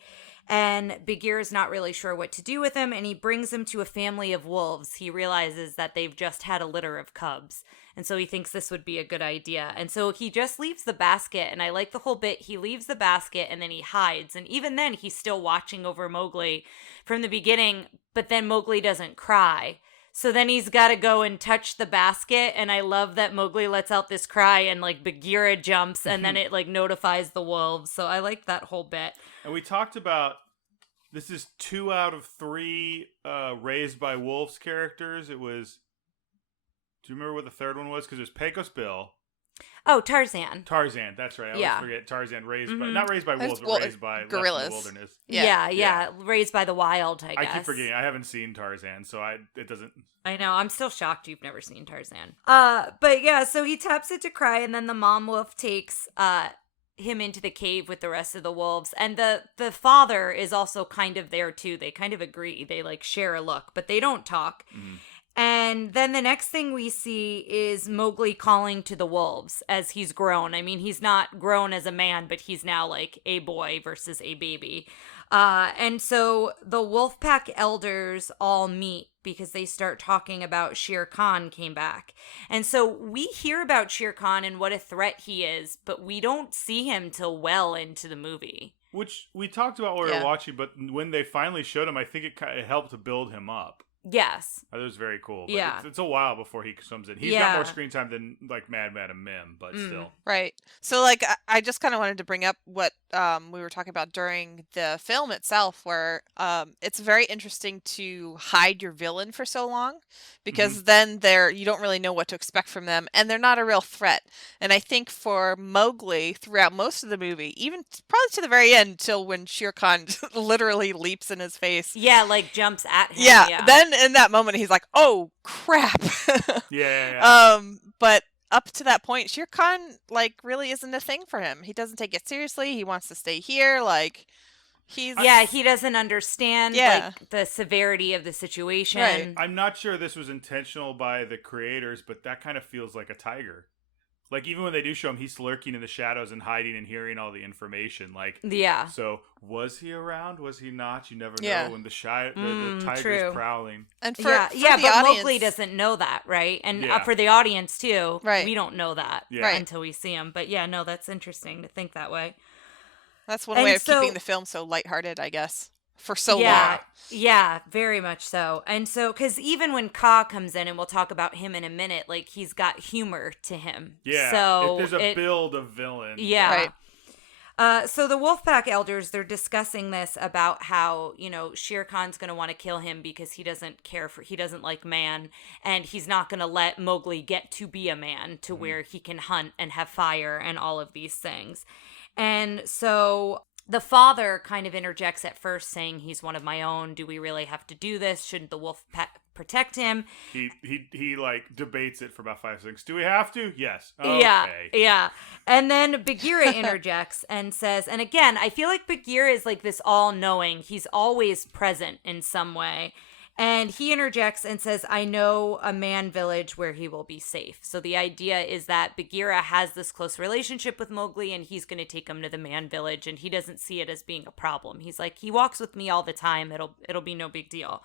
And Bagheera's not really sure what to do with him, and he brings him to a family of wolves. He realizes that they've just had a litter of cubs, and so he thinks this would be a good idea. And so he just leaves the basket, and I like the whole bit. He leaves the basket, and then he hides, and even then he's still watching over Mowgli from the beginning, but then Mowgli doesn't cry. So then he's got to go and touch the basket, and I love that Mowgli lets out this cry, and like Bagheera jumps, and then it like notifies the wolves. So I like that whole bit. And we talked about, this is 2 out of 3 Raised by Wolves characters. It was, do you remember what the third one was? Because it was Pecos Bill. Oh, Tarzan. Tarzan, that's right. I Yeah. always forget Tarzan not raised by wolves, but well, raised by gorillas. Left in the Wilderness. Yeah. Raised by the wild, I guess. I keep forgetting. I haven't seen Tarzan, so it doesn't. I know. I'm still shocked you've never seen Tarzan. But yeah, so he taps it to cry, and then the mom wolf takes him into the cave with the rest of the wolves, and the father is also kind of there too. They kind of agree. They like share a look, but they don't talk. And then the next thing we see is Mowgli calling to the wolves as he's grown. I mean, he's not grown as a man, but he's now like a boy versus a baby. And so the wolf pack elders all meet because they start talking about Shere Khan came back. And so we hear about Shere Khan and what a threat he is, but we don't see him till well into the movie. Which we talked about while we Yeah. were watching, but when they finally showed him, I think it helped to build him up. Yes. That was very cool. But Yeah. it's a while before he comes in. He's got more screen time than like Mad Madam Mim, but still. Right. So like I just kind of wanted to bring up what we were talking about during the film itself, where it's very interesting to hide your villain for so long, because then you don't really know what to expect from them, and they're not a real threat. And I think for Mowgli, throughout most of the movie, even probably to the very end, till when Shere Khan literally leaps in his face. Yeah, like jumps at him. Yeah. Then in that moment, he's like, "Oh crap!" Yeah. But up to that point, Shere Khan like really isn't a thing for him. He doesn't take it seriously. He wants to stay here. Like he doesn't understand like the severity of the situation. Right. I'm not sure this was intentional by the creators, but that kind of feels like a tiger. Like, even when they do show him, he's lurking in the shadows and hiding and hearing all the information. Like, yeah. So, was he around? Was he not? You never know when the tiger's true. prowling. And for but audience, Mowgli doesn't know that, right? And Yeah. for the audience, too, Right. we don't know that Yeah. until we see him. But yeah, no, that's interesting to think that way. That's one way of keeping the film so lighthearted, I guess, for so long. Yeah, very much so. And so, because even when Ka comes in, and we'll talk about him in a minute, like, he's got humor to him. Yeah, so there's a build of villain. Yeah. Right. So the Wolfpack elders, they're discussing this about how, Shere Khan's going to want to kill him because he doesn't like man, and he's not going to let Mowgli get to be a man to where he can hunt and have fire and all of these things. And so the father kind of interjects at first, saying he's one of my own. Do we really have to do this? Shouldn't the wolf protect him? He like debates it for about 5 seconds. Do we have to? Yes. Okay. Yeah. And then Bagheera interjects and says, and again, I feel like Bagheera is like this all-knowing. He's always present in some way. And he interjects and says, I know a man village where he will be safe. So the idea is that Bagheera has this close relationship with Mowgli, and he's going to take him to the man village, and he doesn't see it as being a problem. He's like, he walks with me all the time. It'll be no big deal.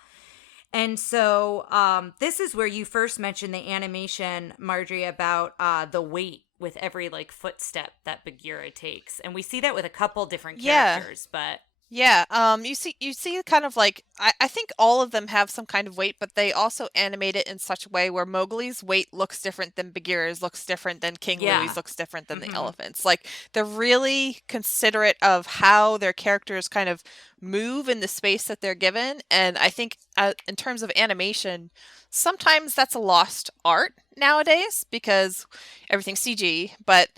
And so this is where you first mentioned the animation, Marjorie, about the weight with every like footstep that Bagheera takes. And we see that with a couple different characters, but... Yeah, you see kind of like, I think all of them have some kind of weight, but they also animate it in such a way where Mowgli's weight looks different than Bagheera's, looks different than King Louie's, looks different than the elephants. Like, they're really considerate of how their characters kind of move in the space that they're given, and I think in terms of animation, sometimes that's a lost art nowadays, because everything's CG, but...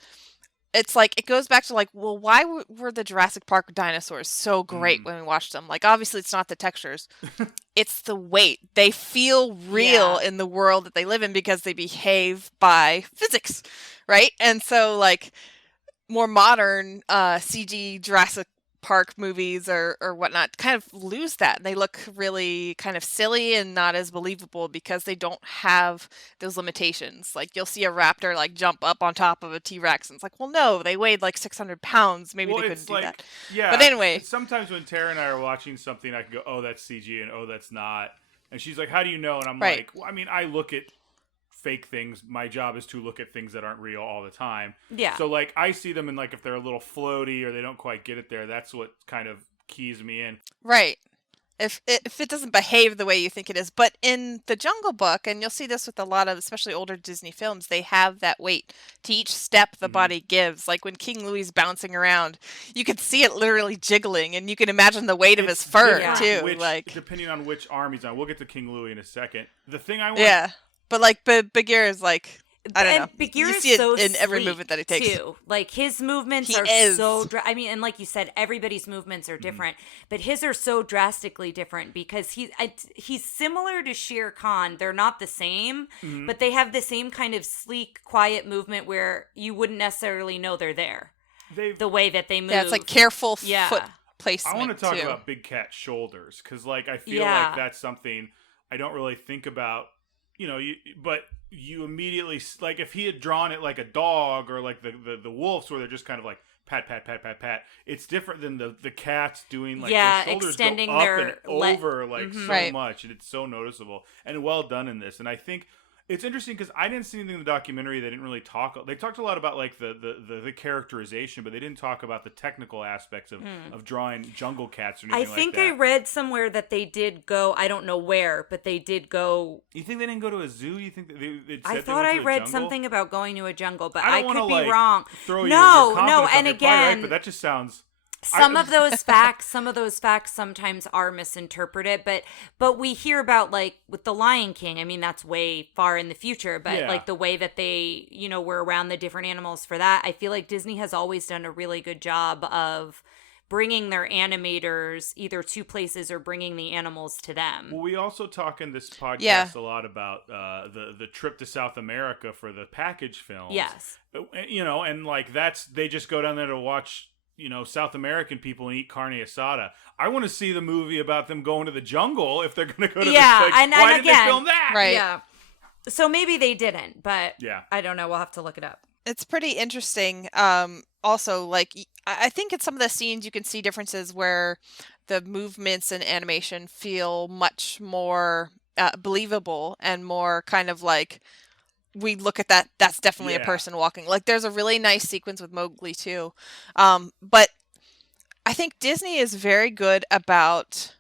It's like, it goes back to like, well, why were the Jurassic Park dinosaurs so great when we watched them? Like, obviously it's not the textures. It's the weight. They feel real in the world that they live in because they behave by physics, right? And so like more modern CG Jurassic Park movies or whatnot kind of lose that. They look really kind of silly and not as believable because they don't have those limitations. Like, you'll see a raptor like jump up on top of a T-Rex, and it's like, well, no, they weighed like 600 pounds. Maybe they couldn't do that. Yeah. But anyway, sometimes when Tara and I are watching something, I can go, oh, that's CG, and oh, that's not. And she's like, how do you know? And I'm like, well, I mean, I look at fake things. My job is to look at things that aren't real all the time. Yeah. So like, I see them, and like, if they're a little floaty or they don't quite get it there, that's what kind of keys me in. Right. If it doesn't behave the way you think it is. But in the Jungle Book, and you'll see this with a lot of, especially older Disney films, they have that weight to each step the body gives. Like when King Louie's bouncing around, you can see it literally jiggling, and you can imagine the weight of his fur, too. Depending on which arm he's on. We'll get to King Louie in a second. The thing I want... But like Bagheera is like, I don't know. Bagheera's you see it so in every sleek, movement that he takes. Too. Like, his movements are so... I mean, and like you said, everybody's movements are different. But his are so drastically different because he's similar to Shere Khan. They're not the same, but they have the same kind of sleek, quiet movement where you wouldn't necessarily know they're there. The way that they move. Yeah, it's like careful foot placement, I want to talk too. about Big Cat's shoulders, because like, I feel like that's something I don't really think about. But you immediately, like, if he had drawn it like a dog or like the wolves where they're just kind of like pat, pat, pat, pat, pat, it's different than the cats doing like their shoulders extending go up their and over like so Right. much, and it's so noticeable and well done in this. And I think It's interesting because I didn't see anything in the documentary. They didn't really talk. They talked a lot about like the characterization, but they didn't talk about the technical aspects of drawing jungle cats or anything like that. I think I read somewhere that they did go. I don't know where, but they did go. You think they didn't go to a zoo? You think I thought I read something about going to a jungle, but I could be like, wrong. Throw no, your and again, right, but that just sounds. Some of those facts sometimes are misinterpreted, but we hear about, like, with the Lion King, I mean, that's way far in the future, but like the way that they, were around the different animals for that, I feel like Disney has always done a really good job of bringing their animators either to places or bringing the animals to them. Well, we also talk in this podcast a lot about the trip to South America for the package films. Yes. And like they just go down there to watch South American people and eat carne asada. I want to see the movie about them going to the jungle if they're going to go to the why did they film that? Right. Yeah. So maybe they didn't, but yeah. I don't know. We'll have to look it up. It's pretty interesting. Also, like, I think in some of the scenes you can see differences where the movements and animation feel much more believable and more kind of like, we look at that's definitely a person walking. Like, there's a really nice sequence with Mowgli too. But I think Disney is very good about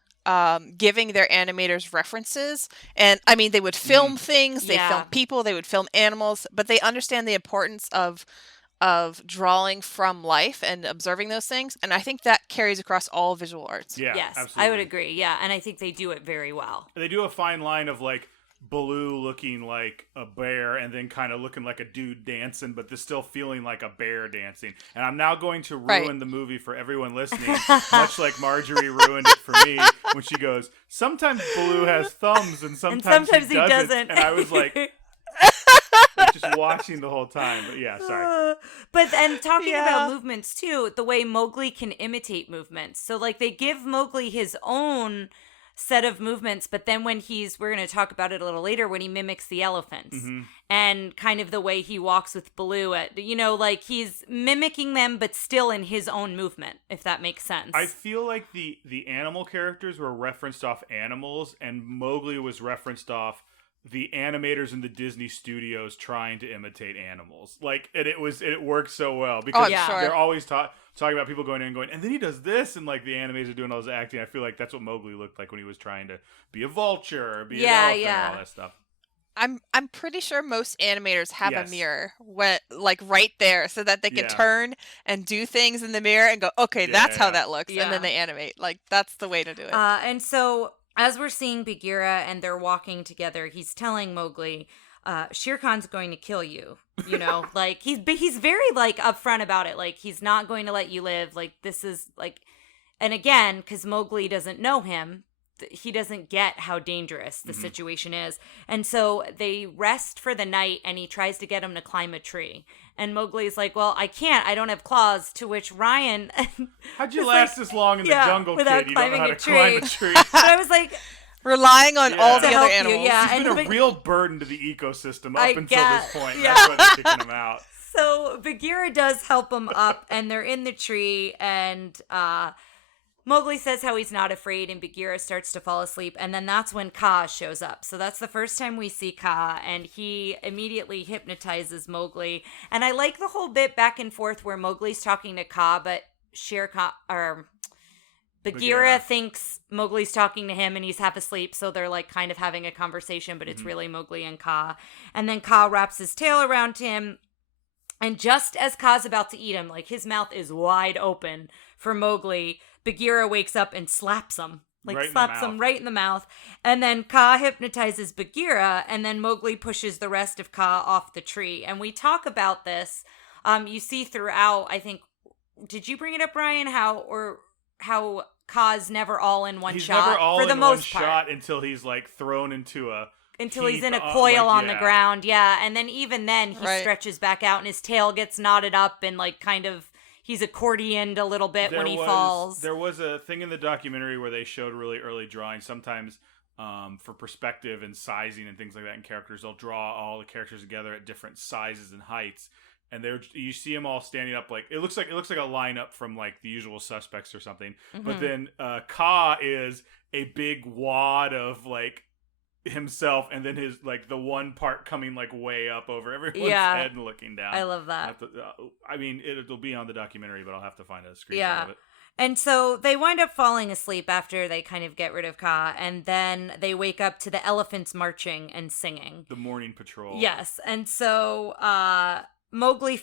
giving their animators references. And I mean, they would film things, they film people, they would film animals, but they understand the importance of drawing from life and observing those things. And I think that carries across all visual arts. Yeah, yes, absolutely. I would agree. Yeah, and I think they do it very well. They do a fine line of like Baloo looking like a bear and then kind of looking like a dude dancing, but still feeling like a bear dancing. And I'm now going to ruin the movie for everyone listening, much like Marjorie ruined it for me when she goes, sometimes Baloo has thumbs and sometimes he doesn't. And I was like just watching the whole time. But yeah, sorry. And talking about movements too, the way Mowgli can imitate movements. So like they give Mowgli his own set of movements, but then when we're going to talk about it a little later, when he mimics the elephants and kind of the way he walks with Baloo like he's mimicking them, but still in his own movement, if that makes sense. I feel like the animal characters were referenced off animals and Mowgli was referenced off the animators in the Disney studios trying to imitate animals. Like, and it worked so well because they're always talking about people going in and going, and then he does this, and like the animators are doing all this acting. I feel like that's what Mowgli looked like when he was trying to be a vulture or be an elephant and all that stuff. I'm pretty sure most animators have a mirror right there so that they can turn and do things in the mirror and go, okay, that's how that looks. And then they animate. Like, that's the way to do it. And so as we're seeing Bagheera and they're walking together, he's telling Mowgli, Shere Khan's going to kill you. Like he's very like upfront about it. Like, he's not going to let you live. Like, this is like, and again, because Mowgli doesn't know him, he doesn't get how dangerous the situation is. And so they rest for the night and he tries to get him to climb a tree. And Mowgli's like, well, I can't. I don't have claws. To which Ryan... How'd you last this long in the jungle, kid? You don't know how to climb a tree. But I was like... Relying on all the other animals. He's been a real burden to the ecosystem up until this point. That's why they're kicking him out. So Bagheera does help him up and they're in the tree and... Mowgli says how he's not afraid, and Bagheera starts to fall asleep, and then that's when Kaa shows up. So that's the first time we see Kaa, and he immediately hypnotizes Mowgli. And I like the whole bit back and forth where Mowgli's talking to Kaa, but Bagheera thinks Mowgli's talking to him, and he's half asleep, so they're like kind of having a conversation, but it's really Mowgli and Kaa. And then Kaa wraps his tail around him, and just as Kaa's about to eat him, like his mouth is wide open for Mowgli, Bagheera wakes up and slaps him. Slaps him right in the mouth. And then Kaa hypnotizes Bagheera, and then Mowgli pushes the rest of Kaa off the tree. And we talk about this. You see throughout, I think, did you bring it up, Ryan? How Kaa's never all in one shot. He's never all for the in most one part. shot until he's like thrown into a... Until he's in a coil on the ground, and then even then he stretches back out and his tail gets knotted up and like kind of... He's accordioned a little bit when he falls. There was a thing in the documentary where they showed really early drawings. Sometimes for perspective and sizing and things like that in characters, they'll draw all the characters together at different sizes and heights. And you see them all standing up like it looks like a lineup from like The Usual Suspects or something. But then Kaa is a big wad of like himself, and then his like the one part coming like way up over everyone's Yeah. head and looking down. I love that. I mean, it'll be on the documentary, but I'll have to find a screenshot of it. And so they wind up falling asleep after they kind of get rid of Ka, and then they wake up to the elephants marching and singing. The morning patrol. Yes, and so Mowgli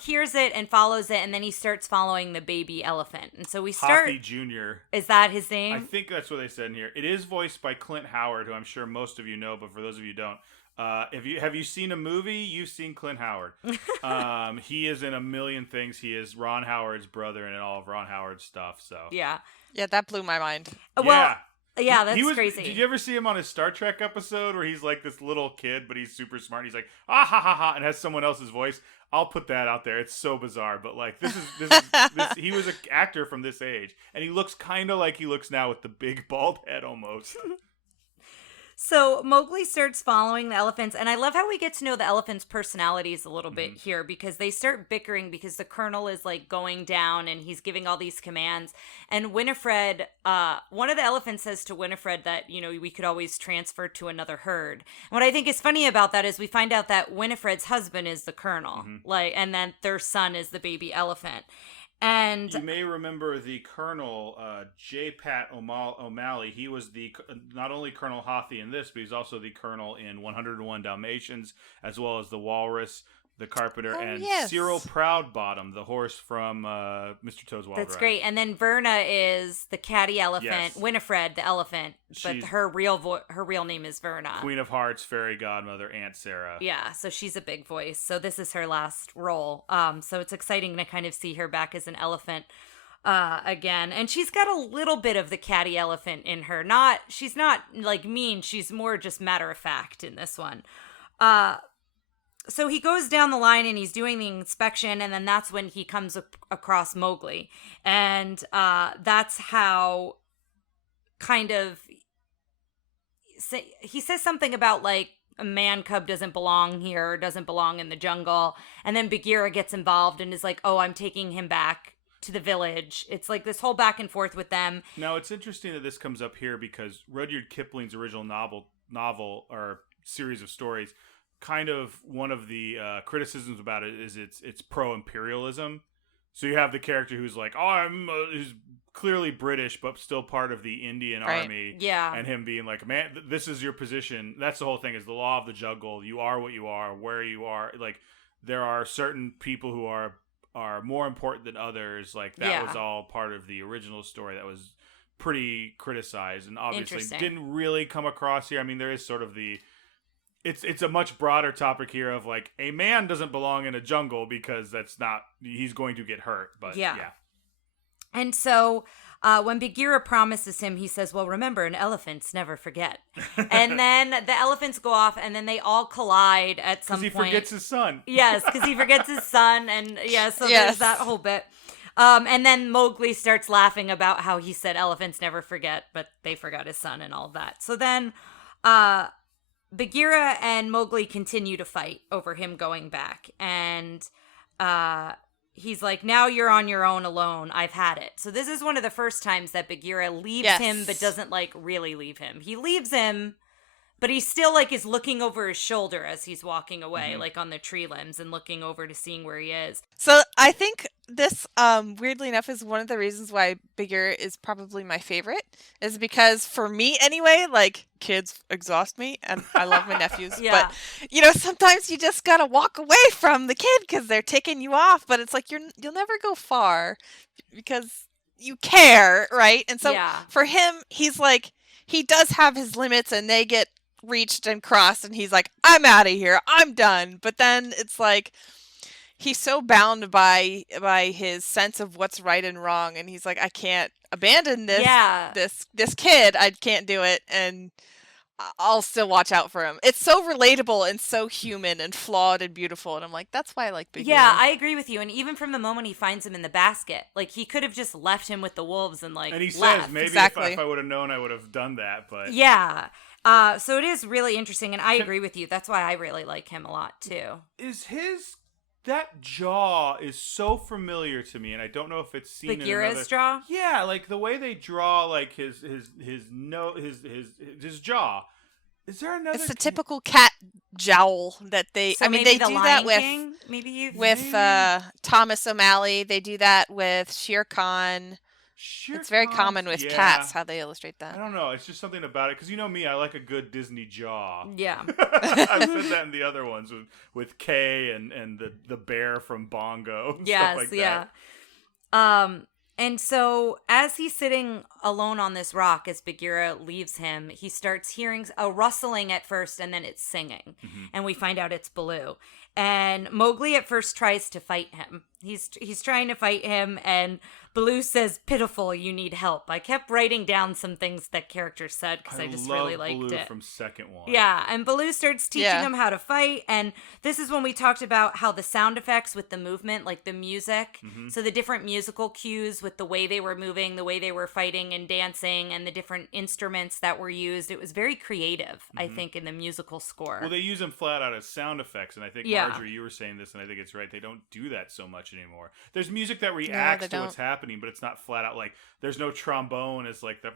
hears it and follows it, and then he starts following the baby elephant. And so we start... Hathi Jr. Is that his name? I think that's what they said in here. It is voiced by Clint Howard, who I'm sure most of you know, but for those of you who don't, have you seen a movie? You've seen Clint Howard. He is in a million things. He is Ron Howard's brother and in all of Ron Howard's stuff. So Yeah, that blew my mind. Well, yeah, that's crazy. Did you ever see him on his Star Trek episode where he's like this little kid, but he's super smart? He's like, ah ha ha ha, and has someone else's voice. I'll put that out there. It's so bizarre, but like this. He was an actor from this age, and he looks kind of like he looks now with the big bald head almost. So Mowgli starts following the elephants, and I love how we get to know the elephants' personalities a little bit here, because they start bickering because the colonel is like going down and he's giving all these commands. And Winifred, one of the elephants says to Winifred that, you know, we could always transfer to another herd. And what I think is funny about that is we find out that Winifred's husband is the colonel, and then their son is the baby elephant. And you may remember the Colonel, J. Pat O'Malley. He was not only Colonel Hathi in this, but he's also the Colonel in 101 Dalmatians, as well as the Walrus, the Carpenter, and Cyril Proudbottom, the horse from Mr. Toad's Wild Ride. That's great. And then Verna is the catty elephant, Yes. Winifred the elephant, but She's her real name is Verna. Queen of Hearts, fairy godmother, Aunt Sarah. Yeah, so she's a big voice. So this is her last role. So it's exciting to kind of see her back as an elephant again. And she's got a little bit of the catty elephant in her. She's not like mean. She's more just matter of fact in this one. So he goes down the line and he's doing the inspection, and then that's when he comes across Mowgli. And that's how kind of... He says something about, like, a man cub doesn't belong here, or doesn't belong in the jungle. And then Bagheera gets involved and is like, oh, I'm taking him back to the village. It's like this whole back and forth with them. Now, it's interesting that this comes up here because Rudyard Kipling's original novel or series of stories, kind of one of the criticisms about it is it's pro-imperialism. So you have the character who's like, who's clearly British, but still part of the Indian army. Yeah. And him being like, man, this is your position. That's the whole thing, is the law of the jungle. You are what you are, where you are. Like, there are certain people who are more important than others. Like, that was all part of the original story that was pretty criticized and obviously didn't really come across here. I mean, there is sort of it's a much broader topic here of like, a man doesn't belong in a jungle because he's going to get hurt. But yeah. And so when Bagheera promises him, he says, well, remember, elephants never forget. And then the elephants go off, and then they all collide at some point. Because he forgets his son. Yes, because he forgets his son. And there's that whole bit. And then Mowgli starts laughing about how he said elephants never forget, but they forgot his son and all that. So then Bagheera and Mowgli continue to fight over him going back. And he's like, now you're on your own alone. I've had it. So this is one of the first times that Bagheera leaves him, but doesn't like really leave him. He leaves him, but he still like is looking over his shoulder as he's walking away, like on the tree limbs, and looking over to seeing where he is. So I think this, weirdly enough, is one of the reasons why Bagheera is probably my favorite, is because for me anyway, like, kids exhaust me, and I love my nephews, but, you know, sometimes you just gotta walk away from the kid because they're ticking you off, but it's like you'll never go far because you care, right? And so for him, he's like, he does have his limits, and they get reached and crossed, and he's like, I'm out of here, I'm done. But then it's like, he's so bound by his sense of what's right and wrong, and he's like, I can't abandon this kid. I can't do it, and I'll still watch out for him. It's so relatable and so human and flawed and beautiful, and I'm like, that's why I like Bagheera. Yeah, I agree with you. And even from the moment he finds him in the basket, like, he could have just left him with the wolves and like, and he left. says, maybe if I would have known, I would have done that. But so it is really interesting, and I agree with you. That's why I really like him a lot too. Is his that jaw is so familiar to me, and I don't know if it's seen Bagheera's in another... jaw? Yeah, like the way they draw like his jaw. Is there another? It's the typical cat jowl that they. So I mean, maybe they the do Lion that King? Maybe you've with Thomas O'Malley. They do that with Shere Khan. It's very common with cats how they illustrate that. I don't know. It's just something about it because you know me, I like a good Disney jaw. Yeah. I've said that in the other ones with Kay and the bear from Bongo. Yes, stuff like yeah. that. And so as he's sitting alone on this rock, as Bagheera leaves him, he starts hearing a rustling at first, and then it's singing. Mm-hmm. And we find out it's Baloo. And Mowgli at first tries to fight him. He's trying to fight him, and Baloo says, "Pitiful, you need help." I kept writing down some things that characters said because I just really liked Baloo it. from second one. Yeah, and Baloo starts teaching him how to fight, and this is when we talked about how the sound effects with the movement, like the music, so the different musical cues with the way they were moving, the way they were fighting and dancing, and the different instruments that were used. It was very creative, I think, in the musical score. Well, they use them flat out as sound effects, and I think, Marjorie, you were saying this, and I think it's right. They don't do that so much anymore. There's music that reacts to what's happening, but it's not flat out like there's no trombone. It's like the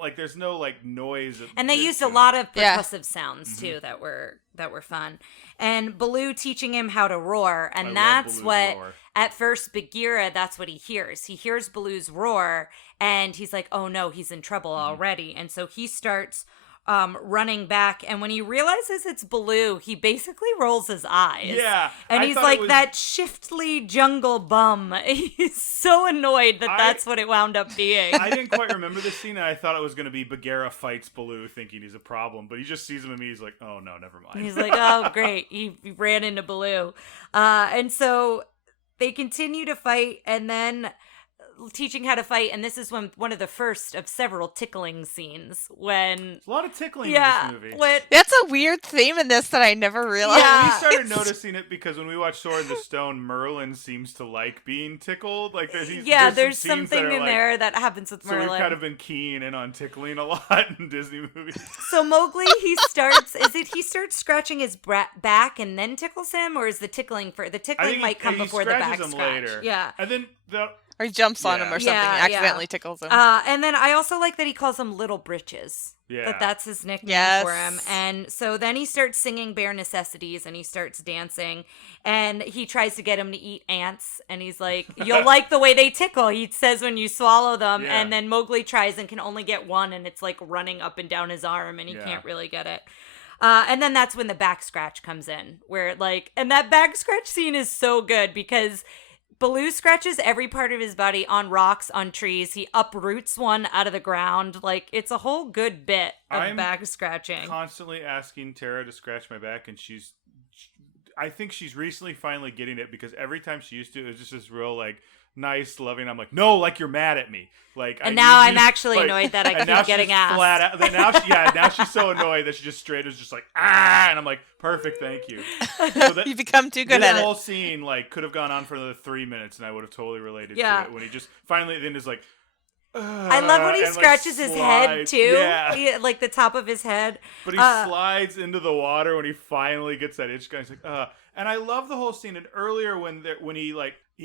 like there's no like noise. And they used a lot of percussive sounds too that were fun. And Baloo teaching him how to roar, and that's what roar. At first Bagheera, that's what he hears. He hears Baloo's roar, and he's like, "Oh no, he's in trouble already." And so he starts running back, and when he realizes it's Baloo, he basically rolls his eyes. Yeah. And he's like, that shiftly jungle bum. He's so annoyed that's what it wound up being. I didn't quite remember this scene, and I thought it was going to be Bagheera fights Baloo thinking he's a problem, but he just sees him and he's like, oh no, never mind. He's like, oh great, he ran into Baloo. And so they continue to fight, and then teaching how to fight, and this is when one of the first of several tickling scenes when a lot of tickling in this movie. That's a weird theme in this that I never realized. Yeah, we started noticing it because when we watched Sword in the Stone, Merlin seems to like being tickled. Like there's something in there that happens with Merlin. So we've kind of been keying in on tickling a lot in Disney movies. So Mowgli, he starts scratching his back and then tickles him, or is the tickling might come before the back scratch? Later. Yeah, and then or he jumps on him or something and accidentally tickles him. And then I also like that he calls him Little Britches. Yeah. That's his nickname for him. And so then he starts singing Bare Necessities, and he starts dancing, and he tries to get him to eat ants, and he's like, you'll like the way they tickle, he says, when you swallow them. Yeah. And then Mowgli tries and can only get one, and it's like running up and down his arm, and he can't really get it. And then that's when the back scratch comes in, where and that back scratch scene is so good because Baloo scratches every part of his body on rocks, on trees. He uproots one out of the ground. Like, it's a whole good bit of back scratching. Constantly asking Tara to scratch my back, and I think she's recently finally getting it, because every time she used to, it was just this real, nice, loving. I'm like, no, you're mad at me. And now I'm actually annoyed that I keep getting asked. Flat out. Now she's so annoyed that she just straight is just like, ah, and I'm like, perfect, thank you. So you become too good at it. The whole scene could have gone on for another 3 minutes, and I would have totally related to it when he just finally then is like. I love when he scratches his head too, the top of his head. But he slides into the water when he finally gets that itch going. He's like, and I love the whole scene. And earlier when he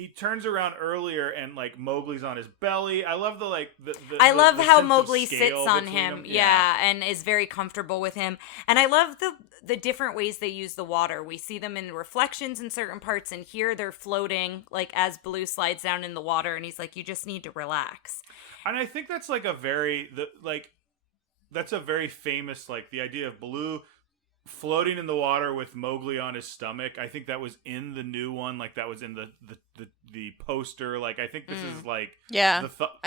turns around earlier and Mowgli's on his belly. I love I love how Mowgli sits on him, and is very comfortable with him. And I love the different ways they use the water. We see them in reflections in certain parts, and here they're floating as Baloo slides down in the water, and he's like, you just need to relax. And I think that's that's a very famous the idea of Baloo floating in the water with Mowgli on his stomach. I think that was in the new one, that was in the poster. I think this is I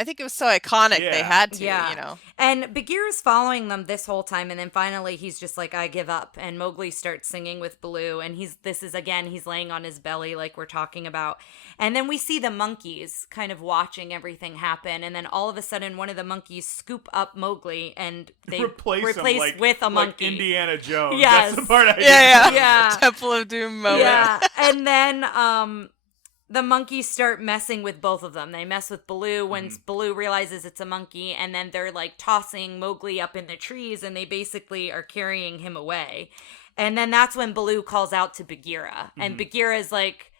think it was so iconic they had to, And Bagheera's following them this whole time, and then finally he's just like, I give up. And Mowgli starts singing with Baloo, and he's laying on his belly like we're talking about. And then we see the monkeys kind of watching everything happen, and then all of a sudden one of the monkeys scoop up Mowgli and they replace him with a monkey. Indiana Jones. Yes. That's the part I yeah. Temple of Doom moment. Yeah. And then the monkeys start messing with both of them. They mess with Baloo when Baloo realizes it's a monkey, and then they're tossing Mowgli up in the trees, and they basically are carrying him away. And then that's when Baloo calls out to Bagheera. And Bagheera is like,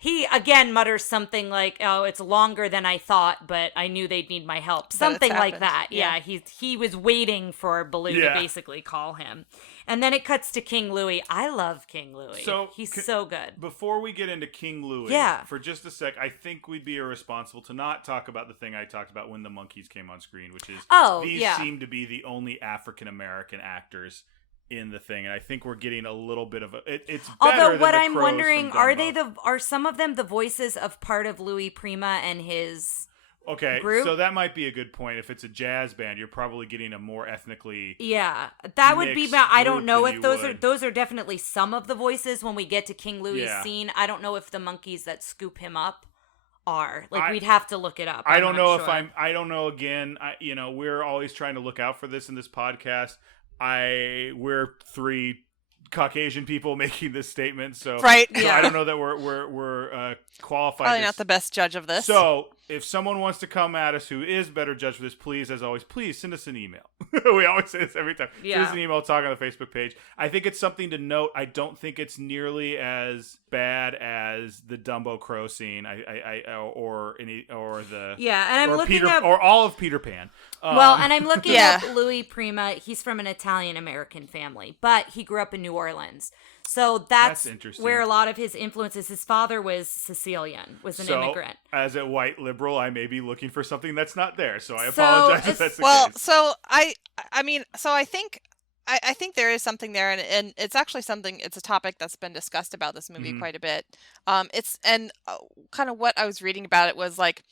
he again mutters something like, "Oh, it's longer than I thought, but I knew they'd need my help." Something like that. Yeah, he was waiting for Baloo to basically call him. And then it cuts to King Louie. I love King Louie. So he's so good. Before we get into King Louie, for just a sec, I think we'd be irresponsible to not talk about the thing I talked about when the monkeys came on screen, which is these seem to be the only African American actors in the thing, and I think we're getting a little bit of it's better. Although what than the I'm crows wondering, from are some of them the voices of part of Louis Prima and his group? So that might be a good point. If it's a jazz band, you're probably getting a more ethnically that would be. I don't know if those are definitely some of the voices when we get to King Louie's scene. I don't know if the monkeys that scoop him up are we'd have to look it up. I don't know if I don't know. Again, we're always trying to look out for this in this podcast. We're three Caucasian people making this statement, so I don't know that we're qualified. Probably not the best judge of this. So if someone wants to come at us who is better judge for this, please, as always, please send us an email. We always say this every time. Send us an email, talk on the Facebook page. I think it's something to note. I don't think it's nearly as bad as the Dumbo Crow scene. Or I'm looking up or all of Peter Pan. And I'm looking up Louis Prima. He's from an Italian American family, but he grew up in New Orleans. So that's interesting. Where a lot of his influences. His father was Sicilian, was an immigrant. As a white liberal, I may be looking for something that's not there. So I apologize if that's the case. Well, so I think there is something there, and it's actually something. It's a topic that's been discussed about this movie quite a bit. Kind of what I was reading about it was like,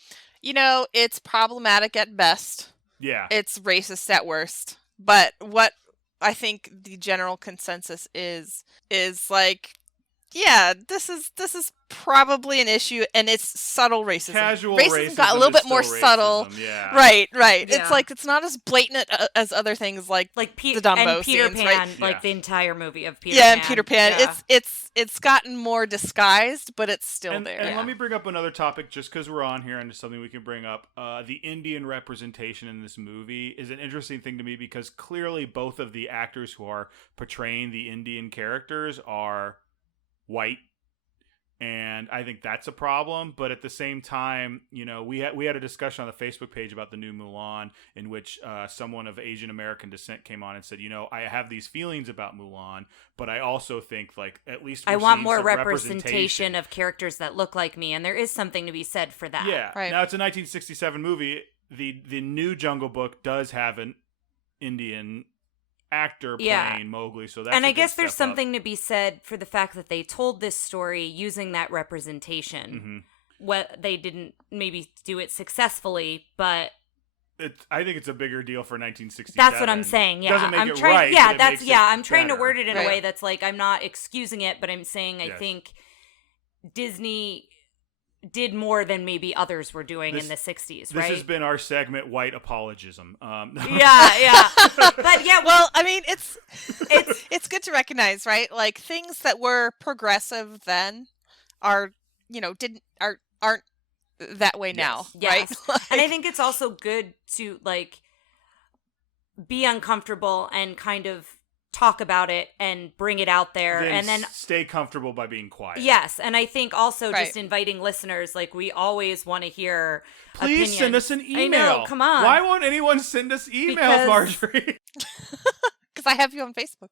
it's problematic at best. Yeah, it's racist at worst. But what I think the general consensus is like, this is probably an issue, and it's subtle racism. Casual racism got a little bit more subtle. Yeah. Right. Yeah. It's not as blatant as other things like the Dumbo and Peter scenes, Pan, right? The entire movie of Peter Pan. Yeah, and Peter Pan. Yeah. It's gotten more disguised, but it's still there. And let me bring up another topic, just because we're on here, and it's something we can bring up. The Indian representation in this movie is an interesting thing to me, because clearly both of the actors who are portraying the Indian characters are white, and I think that's a problem. But at the same time, we had a discussion on the Facebook page about the new Mulan, in which someone of Asian American descent came on and said, I have these feelings about Mulan, but I also think at least I want more representation of characters that look like me, and there is something to be said for that. Yeah, right. Now it's a 1967 movie. The new Jungle Book does have an Indian actor playing Mowgli, so that's and I guess there's something to be said for the fact that they told this story using that representation. What they didn't maybe do it successfully, but I think it's a bigger deal for 1967. That's what I'm saying. Yeah, doesn't make I'm it trying. Right, yeah, that's I'm trying better. to word it in a way that's like, I'm not excusing it, but I'm saying I think Disney did more than maybe others were doing in the 60s, right? This has been our segment, White Apologism. Yeah. But well, I mean, it's good to recognize, right? Like, things that were progressive then are, aren't that way now, right? And I think it's also good to be uncomfortable and kind of talk about it and bring it out there, and then stay comfortable by being quiet. Yes, and I think also just inviting listeners, we always want to hear Please opinions. Send us an email. I know, come on. Why won't anyone send us emails, Marjorie? Because I have you on Facebook.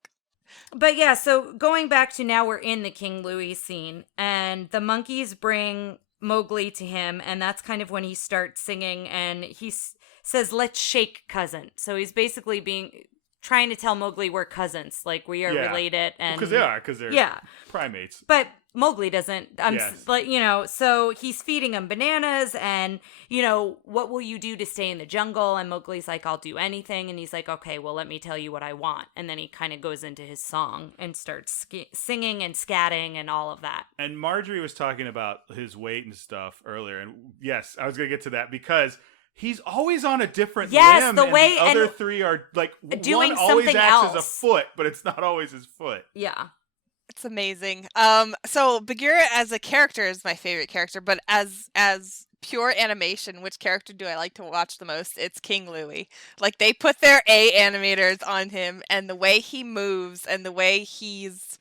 But so going back to now, we're in the King Louie scene, and the monkeys bring Mowgli to him, and that's kind of when he starts singing, and he says, "Let's shake, cousin." So he's basically trying to tell Mowgli we're cousins, we are related, and because they're primates. But Mowgli doesn't. So he's feeding him bananas, and what will you do to stay in the jungle? And Mowgli's like, I'll do anything, and he's like, okay, well, let me tell you what I want. And then he kind of goes into his song and starts singing and scatting and all of that. And Marjorie was talking about his weight and stuff earlier, and yes, I was gonna get to that because he's always on a different limb, the other three are doing one always something acts else as a foot, but it's not always his foot. Yeah. It's amazing. So Bagheera as a character is my favorite character, but as pure animation, which character do I like to watch the most? It's King Louie. Like, they put their A animators on him, and the way he moves and the way he's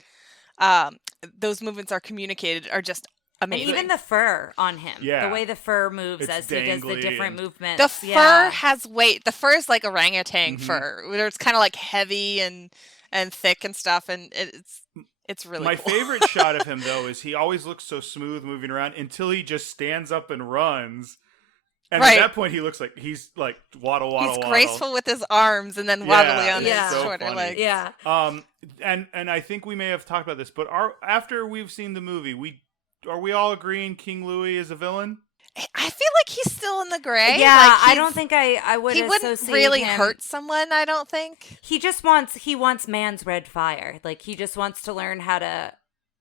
those movements are communicated are just amazing. And even the fur on him. Yeah. The way the fur moves It's as he does the dangly different and- movements. The fur Yeah. has weight. The fur is like orangutan fur, where it's kind of like heavy and thick and stuff, and it's really My cool. favorite shot of him, though, is he always looks so smooth moving around until he just stands up and runs. And Right. at that point, he looks like he's like waddle. He's graceful with his arms and then waddly on Yeah. his So shorter funny. legs. Yeah. And I think we may have talked about this, but after we've seen the movie, are we all agreeing King Louie is a villain? I feel like he's still in the gray. Yeah, Like, I don't think I would he wouldn't associate really him. hurt someone, I don't think. He wants man's red fire. Like, he just wants to learn how to...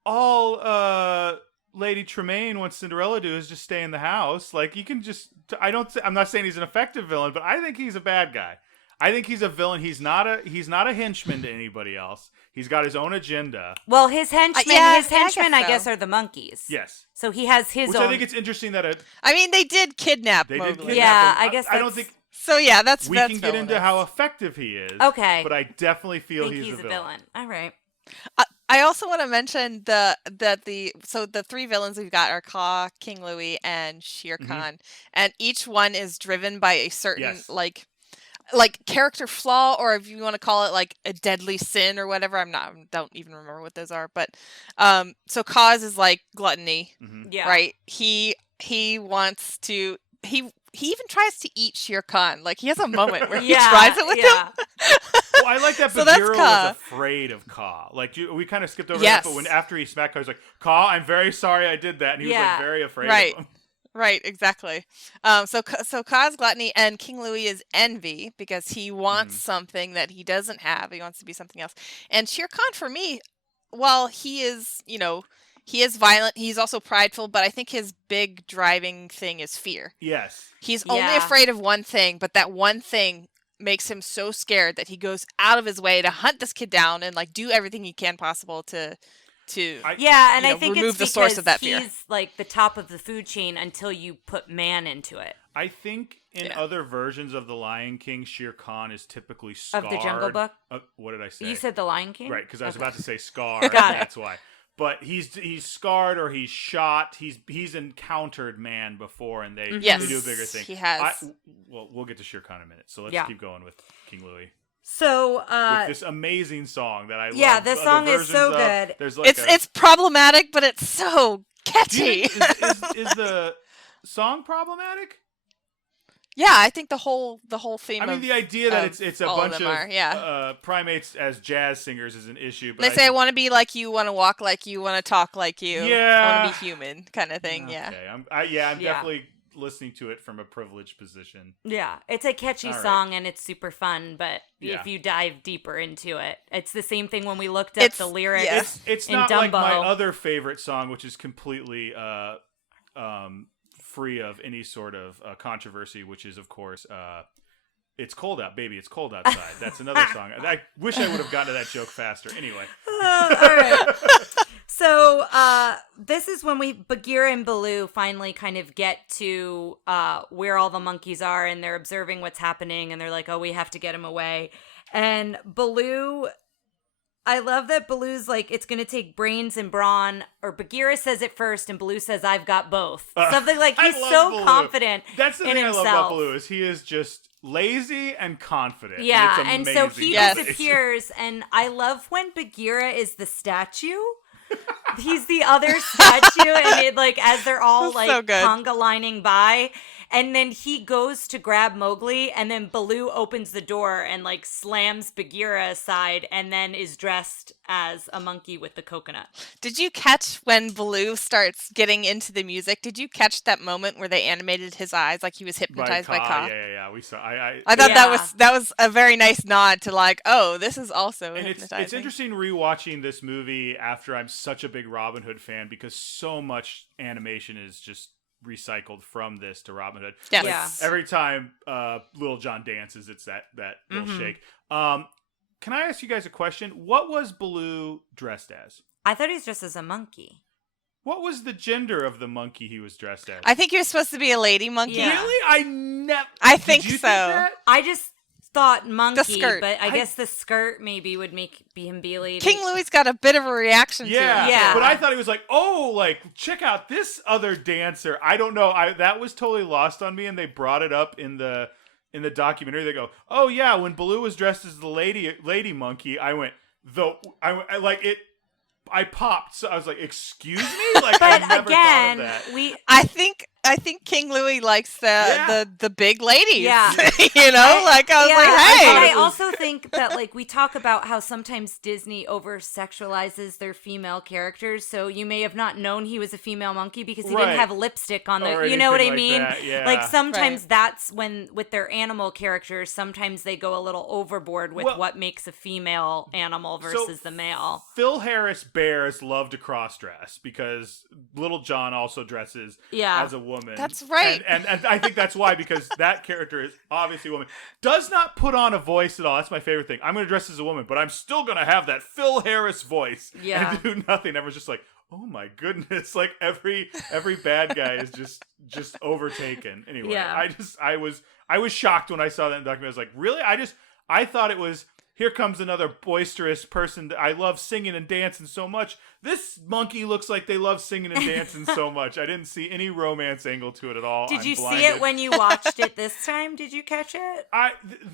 All Lady Tremaine wants Cinderella to do is just stay in the house. Like, you can just... I'm not saying he's an effective villain, but I think he's a bad guy. I think he's a villain. He's not a henchman to anybody else. He's got his own agenda. Well, his henchmen, yeah, his henchmen, I so. guess, are the monkeys. Yes. So he has his Which own... I think it's interesting that I mean, they did kidnap they did Mowgli. kidnap Yeah, him. I guess I don't that's- think So yeah, that's we can get into villainous. how effective he is. Okay. But I definitely feel think he's a villain. All right. I also want to mention the three villains we've got are Kaa, King Louie, and Shere Khan, and each one is driven by a certain Yes. like character flaw, or if you want to call it like a deadly sin or whatever. I don't even remember what those are, but so Kaa's is like gluttony, Yeah. right? He wants to he even tries to eat Shere Khan. Like, he has a moment where he tries it with him. Well, I like that So that's Bagheera Kaa. was afraid of Kaa. Like, we kind of skipped over Yes. that, but when after he smacked Kaa, he was like, Kaa, I'm very sorry I did that. And he was like very afraid Right. of him. Right, exactly. So Kaa's gluttony, and King Louie is envy, because he wants something that he doesn't have. He wants to be something else. And Shere Khan, for me, while he is, he is violent, he's also prideful, but I think his big driving thing is fear. Yes. He's only Yeah. afraid of one thing, but that one thing makes him so scared that he goes out of his way to hunt this kid down and like do everything he can possible to Yeah, and I know, think remove it's the because source of that fear. he's like the top of the food chain until you put man into it. I think in other versions of The Lion King, Shere Khan is typically scarred. Of the Jungle Book? What did I say? You said the Lion King? Right, because I was Okay. about to say scarred. Got it. That's why. But he's scarred, or he's shot. He's encountered man before, and they do a bigger thing. He has. Well, we'll get to Shere Khan in a minute. So let's Yeah. keep going with King Louie. So, With this amazing song that I love. yeah, this other song is so versions of. good. There's like It's problematic, but it's so Do you catchy. think- is the song problematic? Yeah, I think the whole theme. I mean, of, the idea that it's a all bunch them are, primates as jazz singers is an issue. But they say I want to be like you, want to walk like you, want to talk like you. Yeah. I want to be human, kind of thing. Yeah. Okay, I'm Yeah. definitely listening to it from a privileged position. yeah, it's a catchy All right. song and it's super fun, but Yeah. if you dive deeper into it, it's the same thing when we looked up the lyrics. yeah. It's in not like my Dumbo. other favorite song, which is completely free of any sort of controversy, which is, of course, It's Cold Out, Baby, It's Cold Outside. That's another song. I wish I would have gotten to that joke faster. Anyway. All right. So this is when Bagheera and Baloo finally kind of get to where all the monkeys are, and they're observing what's happening, and they're like, oh, we have to get him away. And Baloo, I love that Baloo's like, it's going to take brains and brawn, or Bagheera says it first, and Baloo says, I've got both. Something like, I he's love so Baloo. confident That's the in thing himself. I love about Baloo, is he is just lazy and confident. Yeah, and, and it's so amazing. he Yes. disappears, and I love when Bagheera is the statue. He's the other statue, and it, like, as they're all That's like so good. conga lining by, and then he goes to grab Mowgli, and then Baloo opens the door and like slams Bagheera aside, and then is dressed as a monkey with the coconut. Did you catch when Baloo starts getting into the music? Did you catch that moment where they animated his eyes like he was hypnotized by Kaa? Yeah. We saw. I thought Yeah. that was a very nice nod to like, oh, this is also And it's hypnotizing. interesting rewatching this movie after I'm such a big Robin Hood fan, because so much animation is just recycled from this to Robin Hood. Yes. Yeah. Every time Little John dances, it's that little shake. Can I ask you guys a question? What was Baloo dressed as? I thought he's just as a monkey. What was the gender of the monkey he was dressed as? I think you're supposed to be a lady monkey. Yeah. Really? I never. I think Did you so. Think that? I just thought monkey, skirt. but I guess the skirt maybe would make him be a lady. King Louie's got a bit of a reaction to Yeah, it. Yeah. But I thought he was like, oh, like check out this other dancer. I don't know. That was totally lost on me, and they brought it up in the documentary. They go, oh yeah, when Baloo was dressed as the lady monkey, I went I popped. So I was like, excuse me? Like, but I never again, thought of that. I think King Louie likes the big ladies. Yeah. I was like, hey. And I also think that like we talk about how sometimes Disney over sexualizes their female characters. So you may have not known he was a female monkey because he didn't have lipstick on Or the. You know what I anything mean? like that, yeah. Like sometimes that's when with their animal characters, sometimes they go a little overboard with what makes a female animal versus the male. Phil Harris bears love to cross dress because Little John also dresses as a woman. That's right. And I think that's why, because that character is obviously a woman. Does not put on a voice at all. That's my favorite thing. I'm going to dress as a woman, but I'm still going to have that Phil Harris voice and do nothing. Everyone's just like, oh my goodness. Like every bad guy is just overtaken. Anyway, I was shocked when I saw that in the documentary. I was like, really? I thought it was, here comes another boisterous person that I love singing and dancing so much. This monkey looks like they love singing and dancing so much. I didn't see any romance angle to it at all. Did you see it when you watched it this time? Did you catch it?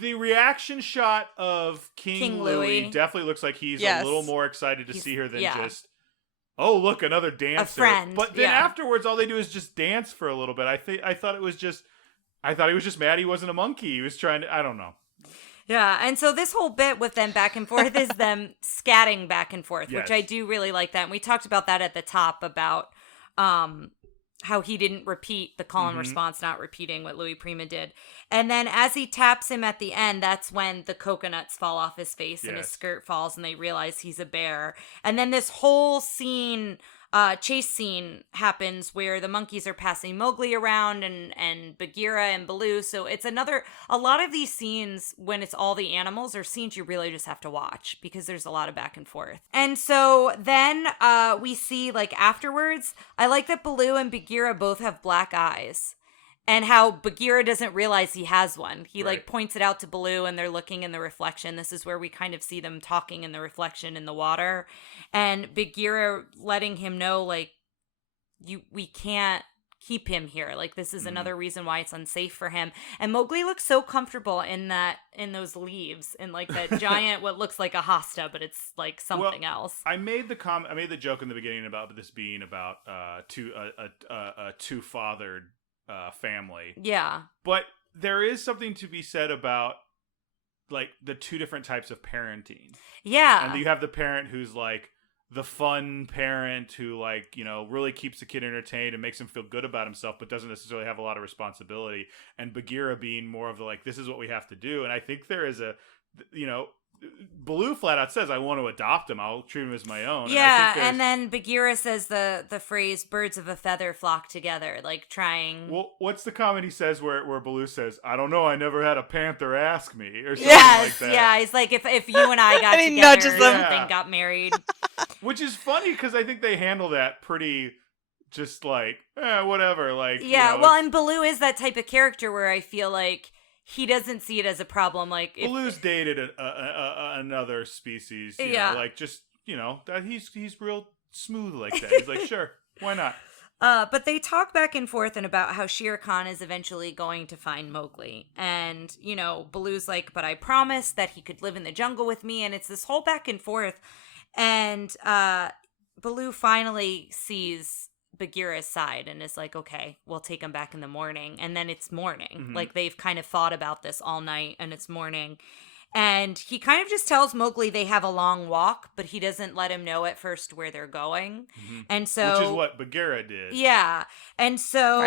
The reaction shot of King Louie definitely looks like he's a little more excited to see her than just, oh, look, another dancer. A friend. But then afterwards, all they do is just dance for a little bit. I thought he was just mad he wasn't a monkey. He was trying to, I don't know. Yeah, and so this whole bit with them back and forth is them scatting back and forth, which I do really like that. And we talked about that at the top about how he didn't repeat the call and response, not repeating what Louis Prima did. And then as he taps him at the end, that's when the coconuts fall off his face and his skirt falls and they realize he's a bear. And then this whole scene... chase scene happens where the monkeys are passing Mowgli around and Bagheera and Baloo. So it's a lot of these scenes when it's all the animals are scenes you really just have to watch because there's a lot of back and forth. And so then we see like afterwards, I like that Baloo and Bagheera both have black eyes. And how Bagheera doesn't realize he has one. He like points it out to Baloo and they're looking in the reflection. This is where we kind of see them talking in the reflection in the water. And Bagheera letting him know like, we can't keep him here. Like this is another reason why it's unsafe for him. And Mowgli looks so comfortable in those leaves in like that giant, what looks like a hosta, but it's like something else. I made the joke in the beginning about this being about two-fathered family. Yeah. But there is something to be said about like the two different types of parenting. Yeah. And you have the parent who's like the fun parent who like, you know, really keeps the kid entertained and makes him feel good about himself, but doesn't necessarily have a lot of responsibility. And Bagheera being more of the like, this is what we have to do. And I think there is Baloo flat out says, I want to adopt him. I'll treat him as my own. Yeah, and then Bagheera says the phrase, birds of a feather flock together, like trying... Well, what's the comment he says where Baloo says, I don't know, I never had a panther ask me, or something like that. Yeah, he's like, if you and I got together or something, got married. Which is funny, because I think they handle that pretty... just like, whatever, like... Yeah, you know, and Baloo is that type of character where I feel like he doesn't see it as a problem. Like Baloo's dated another species, you know, like just, you know, that he's real smooth like that. He's like, sure, why not? But they talk back and forth and about how Shere Khan is eventually going to find Mowgli. And, you know, Baloo's like, but I promised that he could live in the jungle with me. And it's this whole back and forth. And Baloo finally sees Bagheera's side and is like, okay, we'll take him back in the morning. And then it's morning. Mm-hmm. Like they've kind of thought about this all night and it's morning. And he kind of just tells Mowgli they have a long walk, but he doesn't let him know at first where they're going. Mm-hmm. And so, which is what Bagheera did. Yeah. And so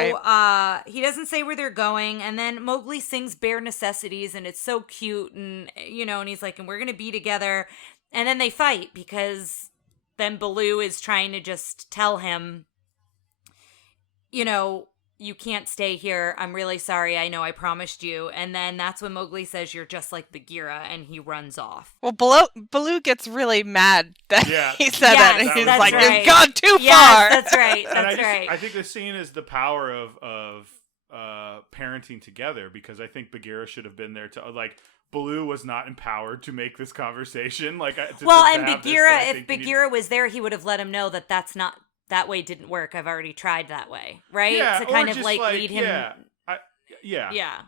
he doesn't say where they're going. And then Mowgli sings Bare Necessities and it's so cute. And, you know, and he's like, and we're going to be together. And then they fight because then Baloo is trying to just tell him, you know, you can't stay here. I'm really sorry. I know I promised you. And then that's when Mowgli says, you're just like Bagheera, and he runs off. Well, Baloo gets really mad that Yeah. he said that. And That he's was like, right. you've gone too Yes, far. that's right. And That's right. I think the scene is the power of parenting together, because I think Bagheera should have been there to like. Baloo was not empowered to make this conversation. Like, and Bagheera, if Bagheera was there, he would have let him know that that's not. That way didn't work. I've already tried that way, right? Yeah, to kind or of just like lead him. Yeah. Yeah.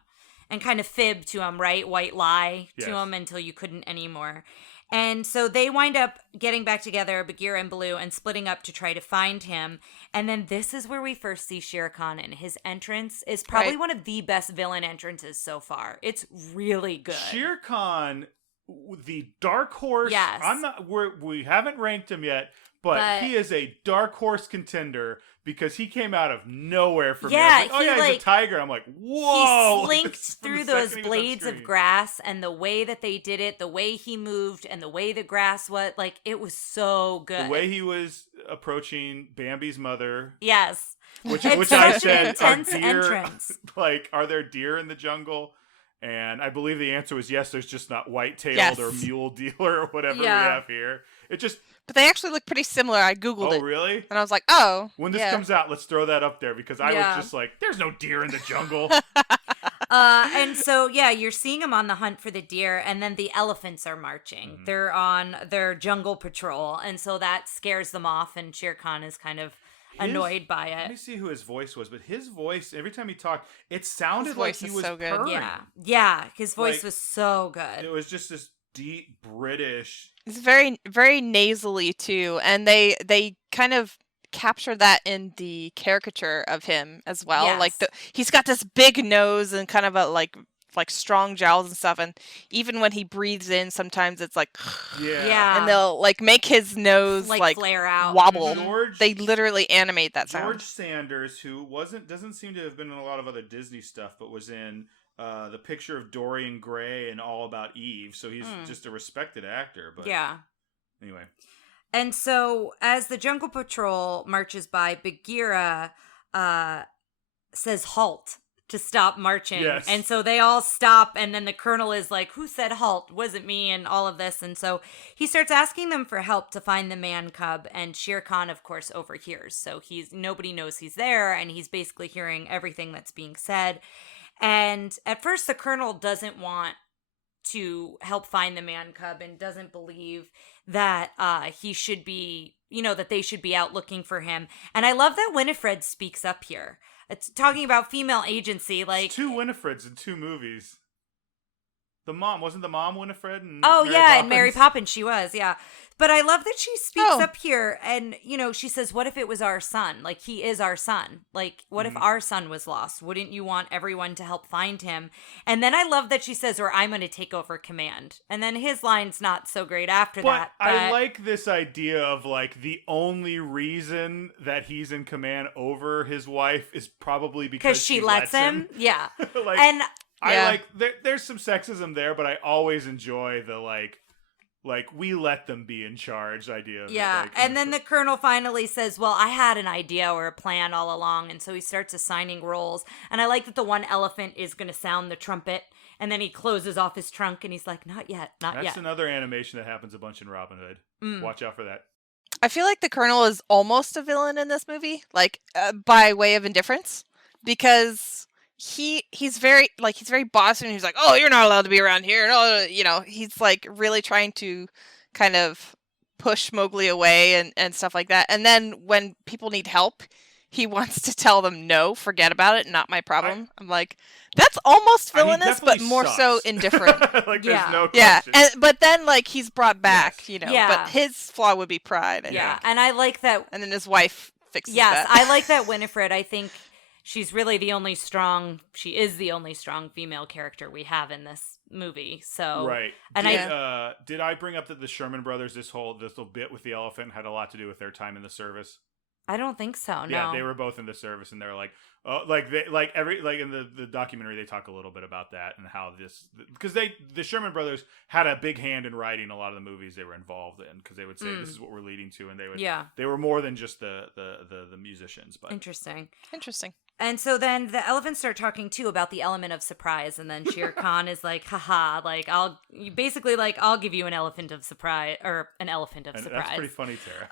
And kind of fib to him, right? White lie to Yes. him until you couldn't anymore. And so they wind up getting back together, Bagheera and Baloo, and splitting up to try to find him. And then this is where we first see Shere Khan, and his entrance is probably one of the best villain entrances so far. It's really good. Shere Khan, the dark horse. Yes. We haven't ranked him yet, but he is a dark horse contender because he came out of nowhere for me. I was like, he's a tiger. I'm like, whoa! He slinked through those blades of grass, and the way that they did it, the way he moved, and the way the grass was, like, it was so good. The way he was approaching Bambi's mother. Yes. Which It's I such said, an intense are deer, entrance. like, are there deer in the jungle? And I believe the answer was yes. There's just not white-tailed or mule deer or whatever we have here. It just. But they actually look pretty similar. I Googled it. Oh, really? And I was like, oh. When this comes out, let's throw that up there, because I was just like, there's no deer in the jungle. And so, you're seeing them on the hunt for the deer, and then the elephants are marching. Mm-hmm. They're on their jungle patrol, and so that scares them off, and Shere Khan is kind of annoyed by it. Let me see who his voice was, but his voice, every time he talked, it sounded like he was so good. purring. Yeah, his voice was so good. It was just this deep British. It's very, very nasally too, and they kind of capture that in the caricature of him as well. Yes. Like he's got this big nose and kind of a like strong jowls and stuff, and even when he breathes in, sometimes it's like and they'll like make his nose like flare out, wobble. George, they literally animate that sound. George Sanders, who doesn't seem to have been in a lot of other Disney stuff, but was in The Picture of Dorian Gray and All About Eve, so he's just a respected actor. But anyway. And so as the Jungle Patrol marches by, Bagheera says halt to stop marching. Yes. And so they all stop, and then the colonel is like, who said halt? Wasn't me, and all of this. And so he starts asking them for help to find the man cub, and Shere Khan, of course, overhears. So nobody knows he's there, and he's basically hearing everything that's being said. And at first the colonel doesn't want to help find the man cub and doesn't believe that he should be, that they should be out looking for him. And I love that Winifred speaks up here. It's talking about female agency. Like, it's two Winifreds in two movies. Wasn't the mom Winifred? And and Mary Poppins she was, But I love that she speaks up here, and, she says, what if it was our son? Like, he is our son. Like, what if our son was lost? Wouldn't you want everyone to help find him? And then I love that she says, or I'm going to take over command. And then his line's not so great after that. But I like this idea of, like, the only reason that he's in command over his wife is probably because she lets him. Yeah. There's some sexism there, but I always enjoy the, like we let them be in charge idea of it. And then the colonel finally says, well, I had an idea or a plan all along, and so he starts assigning roles. And I like that the one elephant is going to sound the trumpet, and then he closes off his trunk, and he's like, not yet. That's another animation that happens a bunch in Robin Hood. Watch out for that. I feel like the colonel is almost a villain in this movie, like by way of indifference, because he's very bossy, and he's like, oh, you're not allowed to be around here. No, he's like really trying to kind of push Mowgli away and stuff like that. And then when people need help, he wants to tell them, no, forget about it, not my problem. I'm like, that's almost villainous, but more so indifferent. There's no question. But then like he's brought back, but his flaw would be pride. And I like that. And then his wife fixes that. I like that Winifred, I think she's really she is the only strong female character we have in this movie. So right. And did I bring up that the Sherman Brothers, this little bit with the elephant, had a lot to do with their time in the service? I don't think so. No. Yeah, they were both in the service, and they're like, like they in the documentary they talk a little bit about that and how this, because the Sherman Brothers had a big hand in writing a lot of the movies they were involved in, because they would say this is what we're leading to, and they were more than just the musicians. But Interesting. And so then the elephants start talking too about the element of surprise, and then Shere Khan is like, haha, like I'll give you an elephant of surprise, or an elephant of surprise. That's pretty funny, Tara.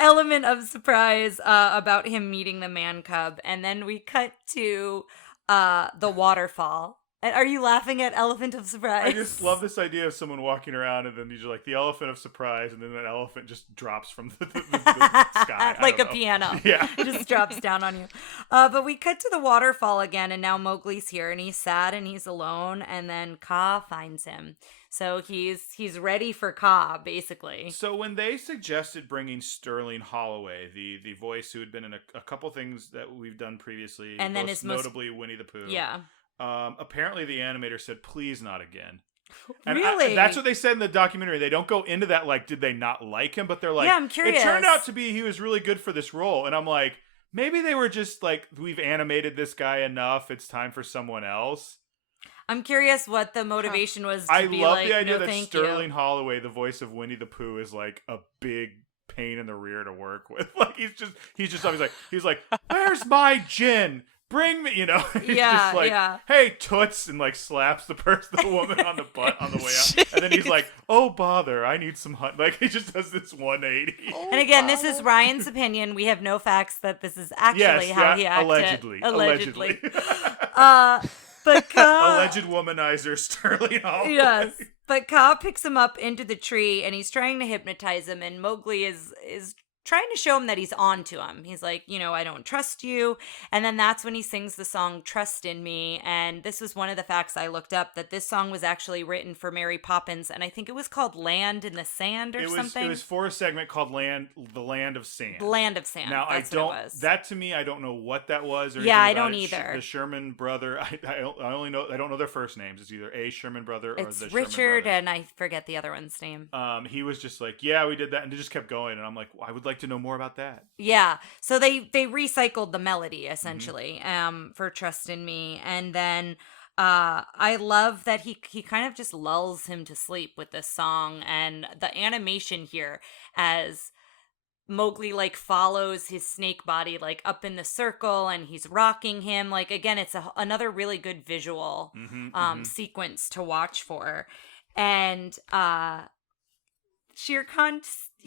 Element of surprise about him meeting the man cub, and then we cut to the waterfall. And are you laughing at elephant of surprise? I just love this idea of someone walking around and then you're like the elephant of surprise, and then that elephant just drops from the sky. Like a piano. Yeah. It just drops down on you. But we cut to the waterfall again, and now Mowgli's here, and he's sad and he's alone, and then Kaa finds him. So he's ready for Kaa, basically. So when they suggested bringing Sterling Holloway, the voice who had been in a couple things that we've done previously, and then notably Winnie the Pooh. Yeah. Apparently the animator said, please not again. And really? That's what they said in the documentary. They don't go into that, like, did they not like him? But they're like, yeah, I'm curious. It turned out to be he was really good for this role. And I'm like, maybe they were just like, we've animated this guy enough. It's time for someone else. I'm curious what the motivation was to I be love like, the idea no, that thank Sterling you. Holloway, the voice of Winnie the Pooh, is like a big pain in the rear to work with. Like he's like, where's my gin? Bring me, he's just like, hey, toots, and like slaps the woman on the butt on the way out. And then he's like, oh, bother, I need some hunt. Like, he just does this 180. And again, this is Ryan's opinion. We have no facts that this is actually how he acted. Allegedly. But Kaa... Alleged womanizer Sterling Holloway. Yes. But Kaa picks him up into the tree, and he's trying to hypnotize him, and Mowgli is trying to show him that he's on to him. He's like, I don't trust you. And then that's when he sings the song Trust in Me. And this was one of the facts I looked up, that this song was actually written for Mary Poppins. And I think it was called Land in the Sand or something. It was for a segment called The Land of Sand. The Land of Sand. Now, that's what it was. That to me, I don't know what that was. Or yeah, I don't either. The Sherman brother, I don't know their first names. It's either a Sherman brother or the Richard, Sherman brothers. and I forget the other one's name. He was just like, yeah, we did that. And they just kept going. And I'm like, well, I would like to know more about that. Yeah, so they recycled the melody essentially for Trust in Me, and then I love that he kind of just lulls him to sleep with this song, and the animation here as Mowgli like follows his snake body like up in the circle, and he's rocking him. Like, again, it's another really good visual sequence to watch for, and Shere Khan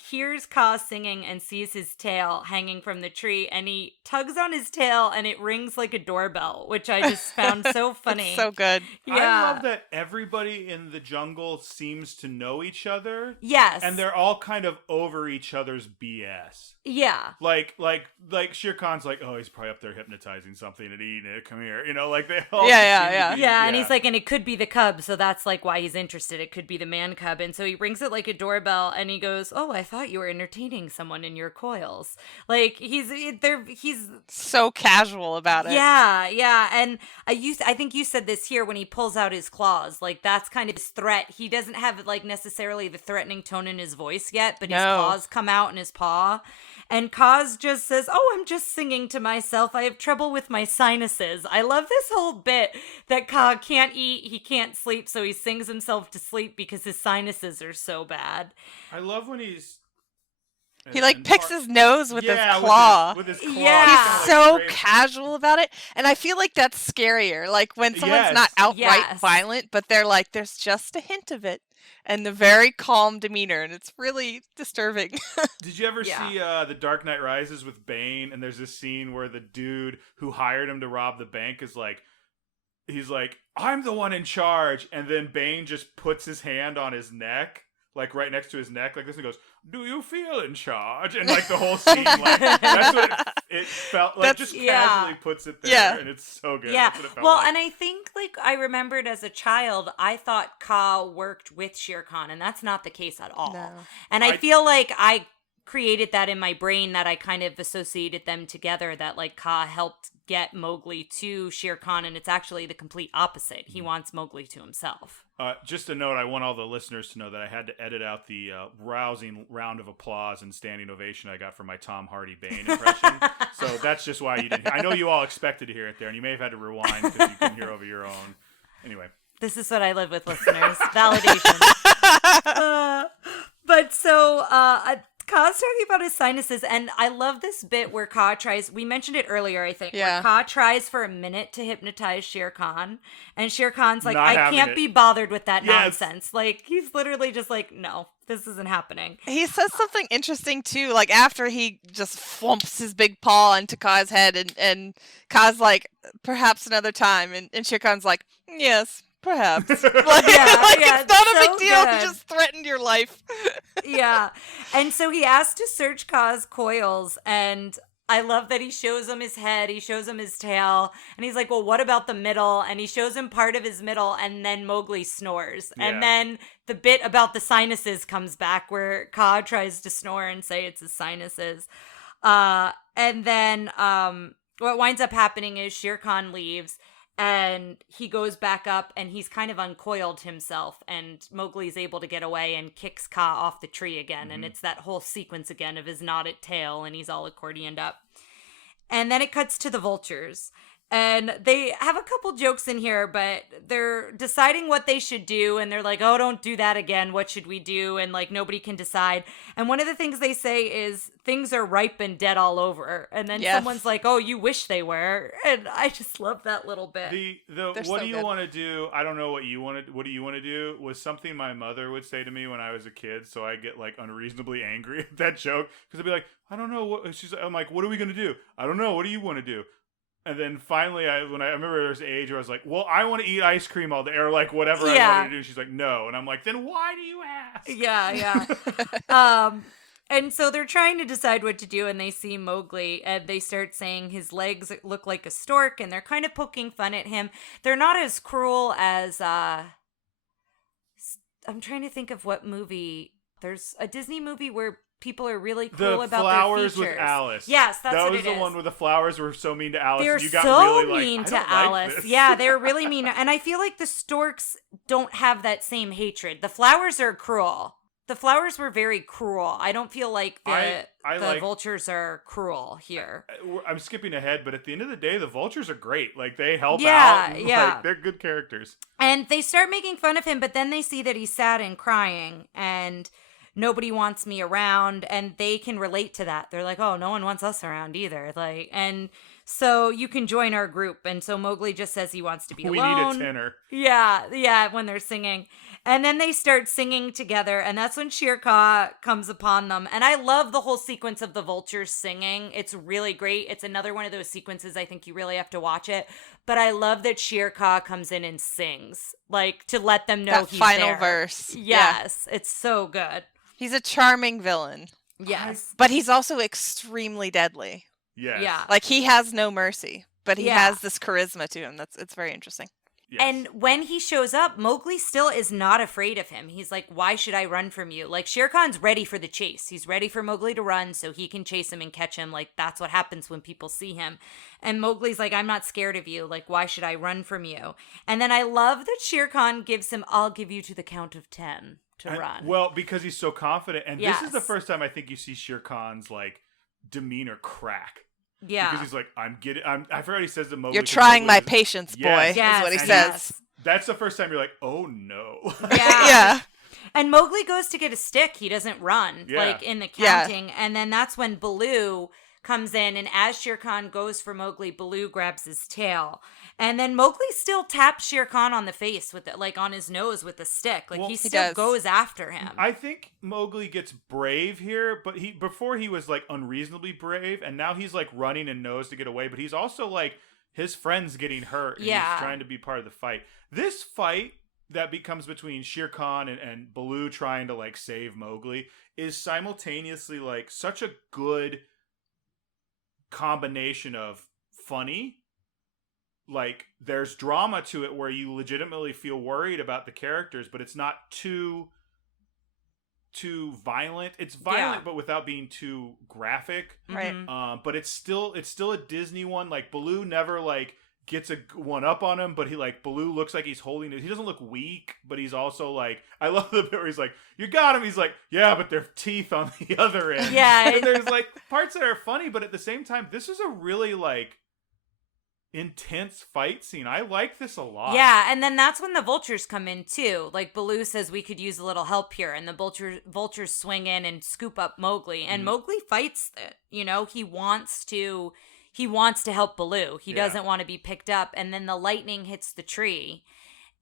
hears Kaa singing and sees his tail hanging from the tree, and he tugs on his tail and it rings like a doorbell, which I just found so funny. It's so good. Yeah. I love that everybody in the jungle seems to know each other. Yes. And they're all kind of over each other's BS. Yeah. Like Shere Khan's like, oh, he's probably up there hypnotizing something and eating it. Come here. Like they all Yeah, and he's like, and it could be the cub, so that's like why he's interested. It could be the man cub. And so he rings it like a doorbell, and he goes, oh, I thought you were entertaining someone in your coils. Like, he's so casual about it. Yeah. And I think you said this here when he pulls out his claws. Like, that's kind of his threat. He doesn't have like necessarily the threatening tone in his voice yet, but his claws come out in his paw. And Kaz just says, oh, I'm just singing to myself. I have trouble with my sinuses. I love this whole bit that Ka can't eat, he can't sleep, so he sings himself to sleep because his sinuses are so bad. I love when he picks his nose with his claw. With his claw. Yeah. He's so casual about it. And I feel like that's scarier. Like when someone's not outright violent, but they're like, there's just a hint of it. And the very calm demeanor, and it's really disturbing. Did you ever see The Dark Knight Rises with Bane? And there's this scene where the dude who hired him to rob the bank is like, he's like, I'm the one in charge. And then Bane just puts his hand on his neck, like right next to his neck, like this, and goes, do you feel in charge? And like the whole scene, like that's what it felt like. Just casually puts it there, and it's so good. Yeah. That's what it felt like. And I think like I remembered as a child, I thought Ka worked with Shere Khan, and that's not the case at all. No. And I feel like I created that in my brain that I kind of associated them together, that like Kaa helped get Mowgli to Shere Khan, and it's actually the complete opposite. He wants Mowgli to himself. Just a note, I want all the listeners to know that I had to edit out the rousing round of applause and standing ovation I got for my Tom Hardy Bane impression. So that's just why you didn't hear. I know you all expected to hear it there, and you may have had to rewind because you couldn't hear over your own. Anyway. This is what I live with, listeners. Validation. But so Kaa's talking about his sinuses, and I love this bit where Kaa tries, we mentioned it earlier, I think, where Kaa tries for a minute to hypnotize Shere Khan, and Shere Khan's like, Not I can't be bothered with that Yes. nonsense. Like, he's literally just like, no, this isn't happening. He says something interesting, too, like, after he just flumps his big paw into Kaa's head, and Kaa's like, perhaps another time, and Shere Khan's like, yes, perhaps. Like, it's not a big deal. He just threatened your life. Yeah. And so he asks to search Kaa's coils, and I love that he shows him his head, he shows him his tail, and he's like, well, what about the middle? And he shows him part of his middle, and then Mowgli snores. Yeah. And then the bit about the sinuses comes back, where Kaa tries to snore and say it's his sinuses. And then what winds up happening is Shere Khan leaves, and he goes back up, and he's kind of uncoiled himself, and Mowgli's able to get away and kicks Kaa off the tree again. And it's that whole sequence again of his knotted tail, and he's all accordioned up. And then it cuts to the vultures. And they have a couple jokes in here, but they're deciding what they should do. And they're like, oh, don't do that again. What should we do? And like, nobody can decide. And one of the things they say is things are ripe and dead all over. And then someone's like, oh, you wish they were. And I just love that little bit. What do you want to do? I don't know what you want to, what do you want to do? Was something my mother would say to me when I was a kid. So I get like unreasonably angry at that joke. Because I'd be like, I don't know what I'm like, what are we going to do? I don't know. What do you want to do? And then finally, when I remember there was an age where I was like, well, I want to eat ice cream all day, or like whatever I wanted to do. And she's like, no. And I'm like, then why do you ask? Yeah. And so they're trying to decide what to do, and they see Mowgli, and they start saying his legs look like a stork, and they're kind of poking fun at him. They're not as cruel as, I'm trying to think of what movie. There's a Disney movie where people are really cool about their features. The Flowers with Alice. Yes, that's what it is. That was the one where the flowers were so mean to Alice. They're you got so really mean like, to Alice. Like Yeah, they're really mean. And I feel like the storks don't have that same hatred. The flowers are cruel. The flowers were very cruel. I don't feel like the vultures are cruel here. I'm skipping ahead, but at the end of the day, the vultures are great. Like, they help out. Yeah. Like, they're good characters. And they start making fun of him, but then they see that he's sad and crying, and nobody wants me around, and they can relate to that. They're like, oh, no one wants us around either. Like, and so you can join our group. And so Mowgli just says he wants to be alone. We need a tenor. Yeah, when they're singing. And then they start singing together, and that's when Shere Khan comes upon them. And I love the whole sequence of the vultures singing. It's really great. It's another one of those sequences I think you really have to watch it. But I love that Shere Khan comes in and sings, like, to let them know that he's final there. verse. Yes, it's so good. He's a charming villain. Yes. But he's also extremely deadly. Yes. Yeah. Like, he has no mercy, but he has this charisma to him. It's very interesting. Yes. And when he shows up, Mowgli still is not afraid of him. He's like, why should I run from you? Like, Shere Khan's ready for the chase. He's ready for Mowgli to run so he can chase him and catch him. Like, that's what happens when people see him. And Mowgli's like, I'm not scared of you. Like, why should I run from you? And then I love that Shere Khan gives him, I'll give you to the count of 10 to run. Well, because he's so confident. And this is the first time I think you see Shere Khan's, like, demeanor crack. Yeah. Because he's like, I forgot what he says to Mowgli. You're trying my patience, boy, is what he says. Yes. That's the first time you're like, oh no. Yeah. And Mowgli goes to get a stick. He doesn't run, like, in the counting. And then that's when Baloo comes in, and as Shere Khan goes for Mowgli, Baloo grabs his tail. And then Mowgli still taps Shere Khan on the face with it, like on his nose with a stick. Like, he still goes after him. I think Mowgli gets brave here, but before he was like unreasonably brave, and now he's like running and knows to get away, but he's also like his friend's getting hurt, and he's trying to be part of the fight. This fight that becomes between Shere Khan and Baloo trying to like save Mowgli is simultaneously like such a good combination of funny, like there's drama to it where you legitimately feel worried about the characters, but it's not too too violent. It's violent, but without being too graphic. Right. But it's still a Disney one. Like Baloo never like gets a one up on him, but Baloo looks like he's holding it. He doesn't look weak, but he's also like, I love the bit where he's like, "You got him." He's like, "Yeah, but there are teeth on the other end." Yeah. And there's like parts that are funny, but at the same time, this is a really like intense fight scene. I like this a lot. Yeah, and then that's when the vultures come in too. Like Baloo says, we could use a little help here, and the vultures swing in and scoop up Mowgli, and Mowgli fights it. You know, he wants to help Baloo. He doesn't want to be picked up, and then the lightning hits the tree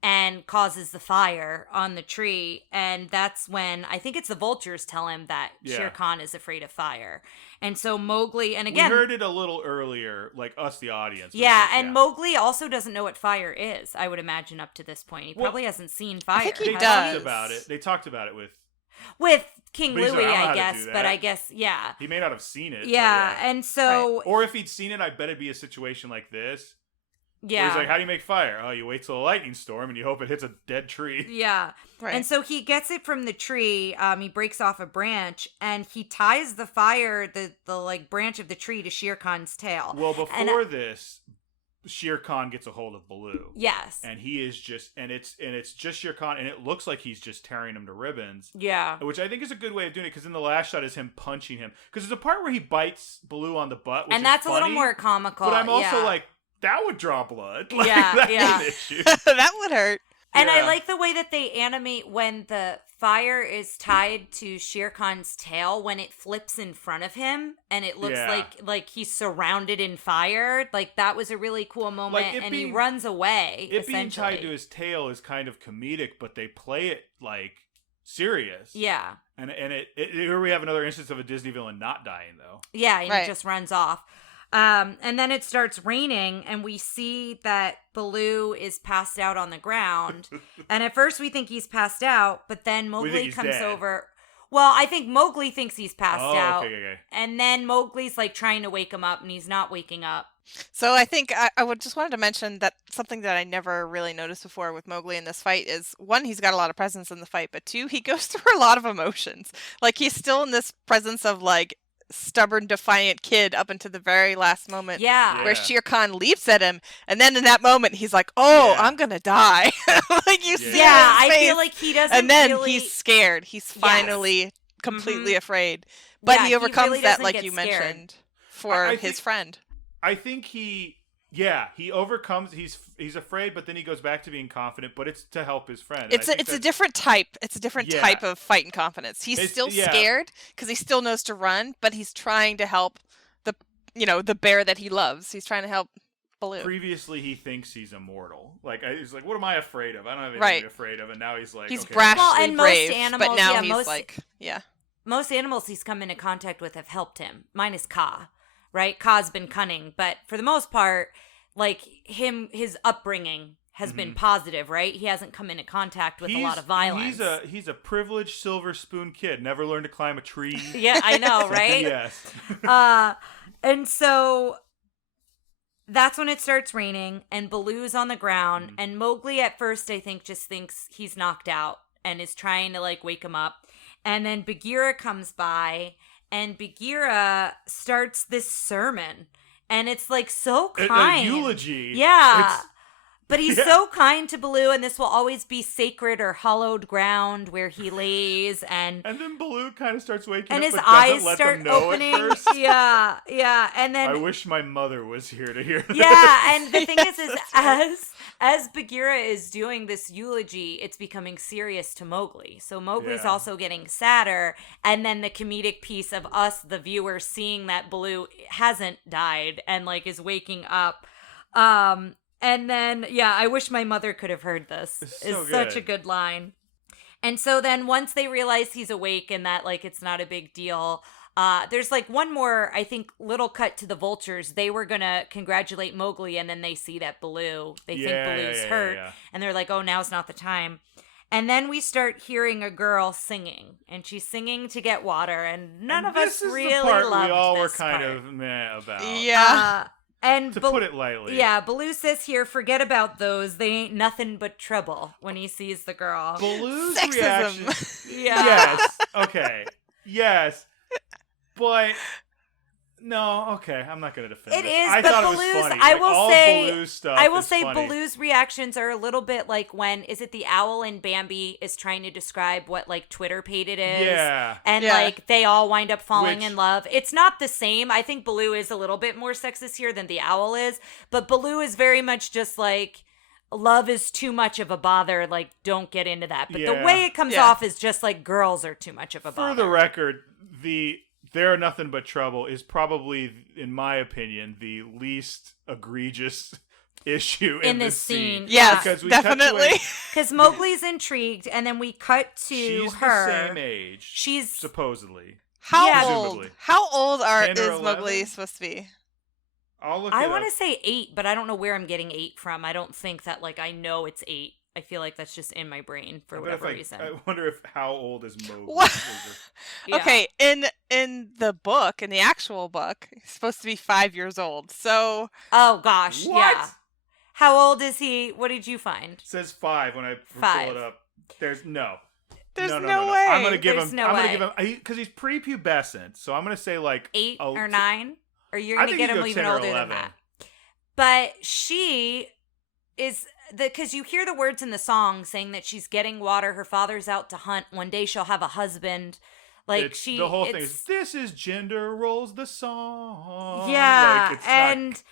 and causes the fire on the tree, and that's when I think it's the vultures tell him that Shere Khan is afraid of fire. And so Mowgli, and again, we heard it a little earlier, like us, the audience. Yeah, and Mowgli also doesn't know what fire is, I would imagine, up to this point. He probably hasn't seen fire. I think he They does. talked about it with King But he's Louie, like, "I don't know how I to guess. do But that." I guess, yeah. He may not have seen it. Yeah, but and so... or if he'd seen it, I bet it'd be a situation like this. Yeah. Where he's like, "How do you make fire? Oh, you wait till a lightning storm and you hope it hits a dead tree." Yeah. Right. And so he gets it from the tree. He breaks off a branch and he ties the fire, the like branch of the tree to Shere Khan's tail. Well, before this, Shere Khan gets a hold of Baloo. Yes. And he is just, and it's just Shere Khan, and it looks like he's just tearing him to ribbons. Yeah. Which I think is a good way of doing it, because in the last shot is him punching him. Because there's a part where he bites Baloo on the butt, which and is that's funny, a little more comical. But I'm also like, that would draw blood. Like, Yeah, that's yeah. an issue. That would hurt. And I Yeah. like the way that they animate when the fire is tied to Shere Khan's tail, when it flips in front of him and it looks Yeah. like he's surrounded in fire. Like, that was a really cool moment, Like, it and he being- runs away. It being tied to essentially. his tail is kind of comedic, but they play it like serious. Yeah. And here we have another instance of a Disney villain not dying, though. Yeah, and Right. he just runs off. And then it starts raining, and we see that Baloo is passed out on the ground. And at first we think he's passed out, but then think Mowgli he's comes dead. over. Well, I think Mowgli thinks he's passed out. Okay. And then Mowgli's like trying to wake him up, and he's not waking up. So I think I would just wanted to mention that something that I never really noticed before with Mowgli in this fight is, one, he's got a lot of presence in the fight, but two, he goes through a lot of emotions. Like, he's still in this presence of like stubborn, defiant kid up until the very last moment. Yeah. Where Shere Khan leaps at him, and then in that moment he's like, "Oh, Yeah. I'm gonna die." Like, you see Yeah, his I face, feel like he doesn't and then really... he's scared. He's finally completely afraid, but Yeah, he he overcomes really that, doesn't like get you scared. mentioned, for I his think- friend. I think he overcomes. He's afraid, but then he goes back to being confident. But it's to help his friend. And It's I think a that's- different type. It's a different Yeah. type of fight and confidence. He's still yeah. scared because he still knows to run, but he's trying to help the bear that he loves. He's trying to help Baloo. Previously, he thinks he's immortal. Like, he's like, "What am I afraid of? I don't have anything Right. to be afraid of." And now he's like, He's okay. brashly Well, and most brave, but animals- now yeah, he's most- like, yeah. Most animals he's come into contact with have helped him. Minus Kaa, right? Kaa's been cunning, but for the most part, like his upbringing has been positive, right? He hasn't come into contact with a lot of violence. He's a privileged silver spoon kid. Never learned to climb a tree. Yeah, I know, right? Yes. And so that's when it starts raining, and Baloo's on the ground, and Mowgli at first, I think, just thinks he's knocked out and is trying to like wake him up. And then Bagheera comes by, and Bagheera starts this sermon, and it's like so kind. A eulogy. Yeah. It's- But he's so kind to Baloo, and this will always be sacred or hallowed ground where he lays, and then Baloo kind of starts waking and up, his but eyes doesn't let start them know opening. at first. Yeah, and then I wish my mother was here to hear this. yeah, and the thing is That's right. as Bagheera is doing this eulogy, it's becoming serious to Mowgli. So Mowgli's Yeah. also getting sadder, and then the comedic piece of us, the viewers, seeing that Baloo hasn't died and like is waking up. And then, yeah, I wish my mother could have heard this. It's such a good line. And so then once they realize he's awake and that, like, it's not a big deal, there's, like, one more, I think, little cut to the vultures. They were going to congratulate Mowgli, and then they see that they think Baloo's hurt, and they're like, oh, now's not the time. And then we start hearing a girl singing, and she's singing to get water, and none of us this is really the part loved we all were this kind part. of meh about. Yeah. And to put it lightly. Yeah, Baloo says here, forget about those. They ain't nothing but trouble when he sees the girl. Baloo's Sexism. reaction. Yeah. Yes. Okay. Yes. But no. Okay. I'm not gonna defend It this. is, I but thought Baloo's. it was funny. I Like, will all say. Baloo's stuff I will is say funny. Baloo's reactions are a little bit like when is it the owl in Bambi is trying to describe what like Twitter paid it is. Yeah. And Yeah. like they all wind up falling Which- in love. It's not the same. I think Baloo is a little bit more sexist here than the owl is, but Baloo is very much just like love is too much of a bother, like don't get into that. But the Yeah. way it comes Yeah. off is just like girls are too much of a For bother. the record, They're Nothing But Trouble is probably, in my opinion, the least egregious issue In this this scene. Yes, Because we cut to definitely. Because Mowgli's intrigued, and then we cut to she's her. the same age. She's supposedly. How Yeah. old? Presumably. How old 10 or is Mowgli 11? supposed to be? I'll look I it want to up. say 8, but I don't know where I'm getting 8 from. I don't think that like I know it's 8. I feel like that's just in my brain for I bet whatever if reason. I wonder if how old is Mowgli? What? Yeah. Okay, in the book, in the actual book, he's supposed to be 5 years old. So Oh gosh, What? yeah. How old is he? What did you find? It says 5 when I pull 5. it up. There's no. there's no, no way. I'm gonna give There's him. no I'm way. gonna give him because he's prepubescent. So I'm gonna say like 8 oh, or 9? Or you're I gonna think get you him go even 10 or older than 11. that. But she is because you hear the words in the song saying that she's getting water. Her father's out to hunt. One day she'll have a husband. Like It's- she, the whole thing it's- is this is Gender Roles the song. Yeah, Like, it's and not,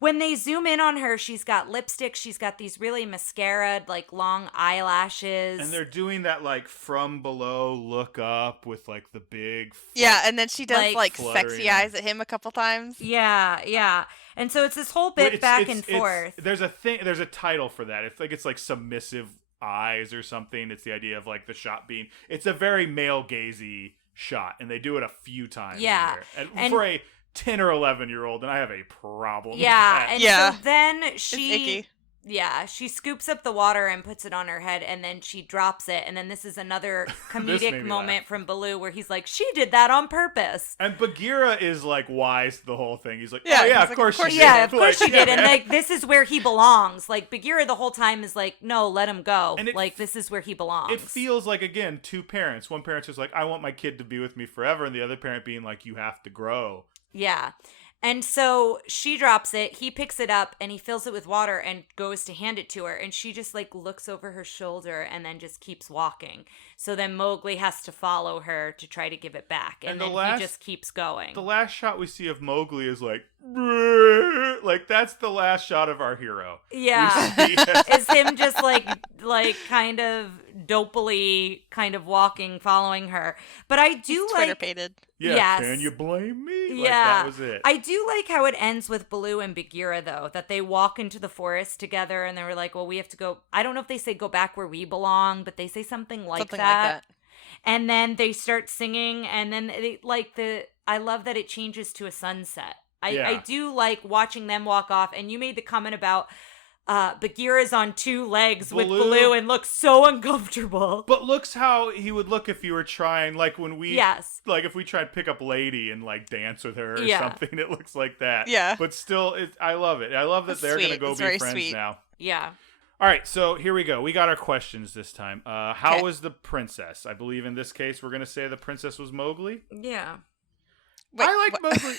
when they zoom in on her, she's got lipstick. She's got these really mascara, like long eyelashes. and they're doing that like from below look up with like the big Yeah, and then she does Like, like fluttering sexy on. eyes at him a couple times. yeah. And so it's this whole Well, bit back and forth. There's a title for that. It's like submissive eyes or something. It's the idea of like the shot being. It's a very male gazy shot, and they do it a few times. in Yeah, there. and- for a 10 or 11-year-old, and I have a problem. with Yeah, that. and Yeah. so then It's she, icky. yeah, she scoops up the water and puts it on her head, and then she drops it, and then this is another made comedic me moment laugh. from Baloo where he's like, "She did that on purpose." And Bagheera is like wise to the whole thing. He's like, Yeah, oh yeah, he's of like, course of course she she did. Yeah, of course she did, and yeah. like this is where he belongs. Like Bagheera the whole time is like, "No, let him go." And Like this is where he belongs. It feels like, again, two parents. One parent's just like, I want my kid to be with me forever, and the other parent being like, you have to grow. Yeah. And so she drops it, he picks it up, and he fills it with water and goes to hand it to her. And she just like looks over her shoulder and then just keeps walking. So then Mowgli has to follow her to try to give it back. And And the then last- he just keeps going. The last shot we see of Mowgli is like, "Brrr." Like that's the last shot of our hero. Yeah. We see- Is him just like kind of dopily kind of walking, following her. But I do He's Twitter like pated. yeah, Yes. can you blame me? Like, Yeah. that was it. I do like how it ends with Baloo and Bagheera, though, that they walk into the forest together and they were like, well, we have to go. I don't know if they say go back where we belong, but they say something like Something that. like that. And then they start singing, and then they, I love that it changes to a sunset. I Yeah. do like watching them walk off, and you made the comment about Bagheera's on 2 legs with Baloo- Baloo and looks so uncomfortable. But looks how he would look if you were trying, like when we, Yes. like if we tried to pick up Lady and like dance with her or Yeah. something, it looks like that. Yeah. But still, I love it. I love that That's they're gonna sweet. go That's be very friends sweet. now. Yeah. All right, so here we go. We got our questions this time. How Okay. was the princess? I believe in this case we're gonna say the princess was Mowgli. Yeah. Wait, I like what- Mowgli.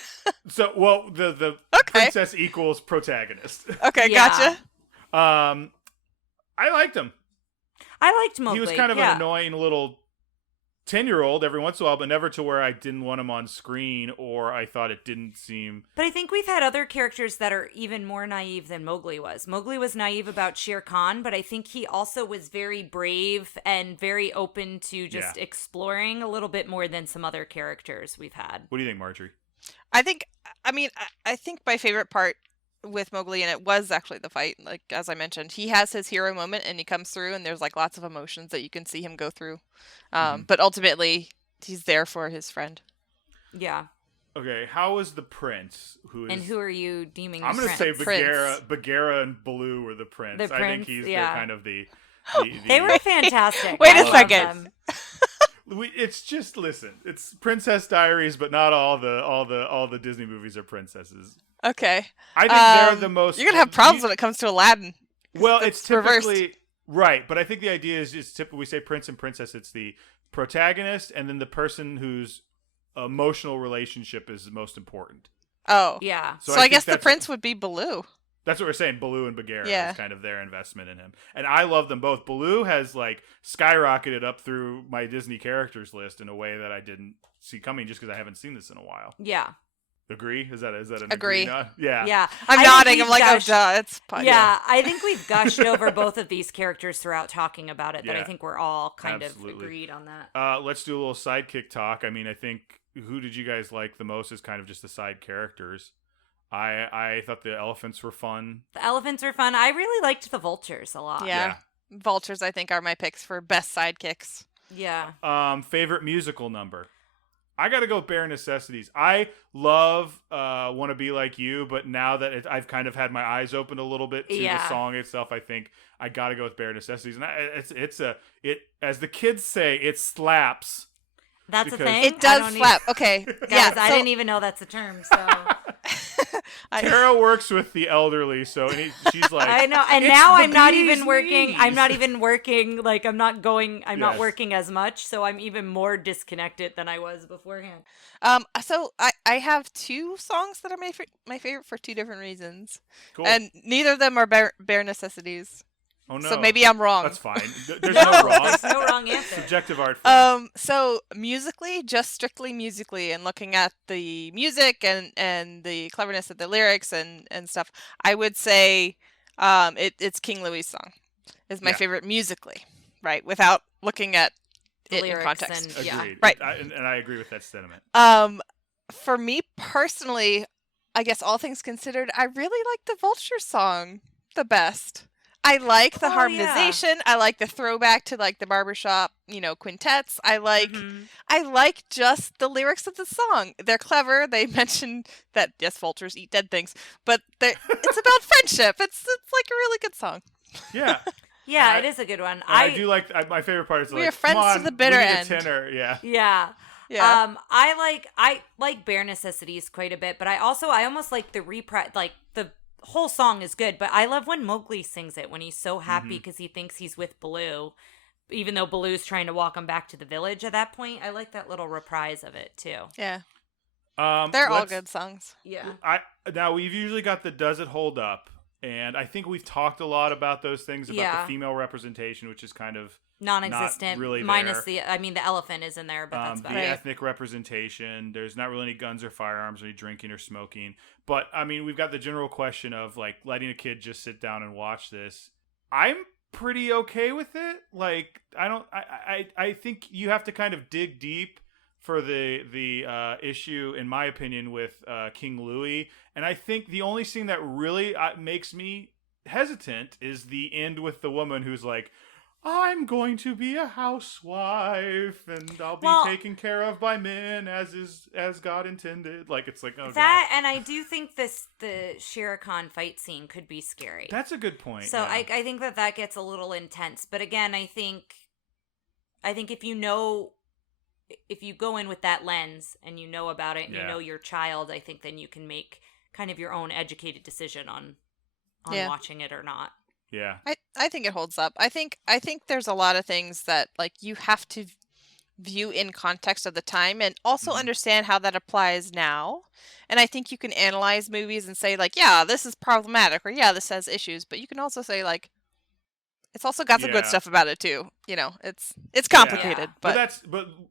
So, well, the Okay. princess equals protagonist. Okay, Yeah. gotcha. I liked him. I liked Mowgli. He was kind of yeah. an annoying little 10-year-old every once in a while, but never to where I didn't want him on screen or I thought it didn't seem. But I think we've had other characters that are even more naive than Mowgli was. Mowgli was naive about Shere Khan, but I think he also was very brave and very open to just exploring a little bit more than some other characters we've had. What do you think, Marjorie? I think my favorite part with Mowgli, and it was actually the fight, like as I mentioned, he has his hero moment and he comes through and there's like lots of emotions that you can see him go through. But ultimately he's there for his friend. Yeah. Okay, how was the prince? And who are you deeming I'm the going to say prince? Bagheera and Baloo were the prince. The I think prince, he's yeah. the kind of the They were fantastic. Wait I a love second. them. It's just listen. It's Princess Diaries, but not all the Disney movies are princesses. Okay. I think they're the most. You're gonna have problems when it comes to Aladdin. Well, it's typically reversed. right, but I think the idea is typically we say prince and princess. It's the protagonist and then the person whose emotional relationship is the most important. Oh. Yeah. So I guess the prince would be Baloo. That's what we're saying. Baloo and Bagheera Yeah. is kind of their investment in him. And I love them both. Baloo has like skyrocketed up through my Disney characters list in a way that I didn't see coming just because I haven't seen this in a while. Yeah. Agree? Is that an Agree? nod? Yeah. Yeah. I'm I nodding. think I'm like, we've oh, duh. It's fine. Yeah, I think we've gushed over both of these characters throughout talking about it. That I Yeah. think we're all kind Absolutely. of agreed on that. Let's do a little sidekick talk. I mean, I think who did you guys like the most is kind of just the side characters. I thought the elephants were fun. The elephants are fun. I really liked the vultures a lot. Yeah. Vultures, I think, are my picks for best sidekicks. Yeah. Favorite musical number. I got to go with Bare Necessities. I love Want to Be Like You, but now that I've kind of had my eyes open a little bit to the song itself, I think I got to go with Bare Necessities. And it as the kids say, it slaps. That's a because- thing? It does slap. Okay. Guys, Yeah. I so- didn't even know that's a term, so... Tara works with the elderly, so she's like, I know, and "It's now the I'm not bee's even working. I'm knees." not even working. Like I'm not Yes. working as much, so I'm even more disconnected than I was beforehand. So I have two songs that are my favorite for two different reasons, Cool. and neither of them are bare necessities. Oh no. So maybe I'm wrong. That's fine. There's no wrong. There's no wrong answer. Subjective art. Form. So musically, just strictly musically, and looking at the music and the cleverness of the lyrics and stuff, I would say, it's King Louie's song is my favorite musically, right? Without looking at it in context. And, yeah. Agreed. Right. And I agree with that sentiment. For me personally, I guess all things considered, I really like the Vulture song the best. I like the Oh, harmonization. I like the throwback to like the barbershop, quintets. I like just the lyrics of the song. They're clever. They mention that yes, vultures eat dead things, but it's about friendship. It's like a really good song. Yeah. Yeah, And it is a good one. I do like my favorite part is We like, are friends come on, to the bitter we need end. a tenor. Yeah. Yeah. Yeah. I like Bare Necessities quite a bit, but I almost like the the whole song is good, but I love when Mowgli sings it when he's so happy because he thinks he's with Baloo, even though Baloo's trying to walk him back to the village at that point. I like that little reprise of it too. Yeah. They're all good songs. Yeah. Now we've usually got the Does It Hold Up, and I think we've talked a lot about those things about the female representation, which is kind of non-existent, not really minus there. the elephant is in there, but that's about the it. ethnic representation. There's not really any guns or firearms or any drinking or smoking. But I mean, we've got the general question of like letting a kid just sit down and watch this. I'm pretty okay with it. Like I think you have to kind of dig deep for the issue, in my opinion, with King Louie. And I think the only scene that really makes me hesitant is the end with the woman who's like, I'm going to be a housewife and I'll be taken care of by men as God intended. Like, it's like, oh, that, God. and I do think the Shere Khan fight scene could be scary. That's a good point. So yeah. I think that gets a little intense. But again, I think if you go in with that lens and you know about it and you know your child, I think then you can make kind of your own educated decision on watching it or not. Yeah. I think it holds up. I think there's a lot of things that like you have to view in context of the time and also understand how that applies now. And I think you can analyze movies and say like, yeah, this is problematic, or yeah, this has issues, but you can also say like, it's also got some good stuff about it too. It's complicated, but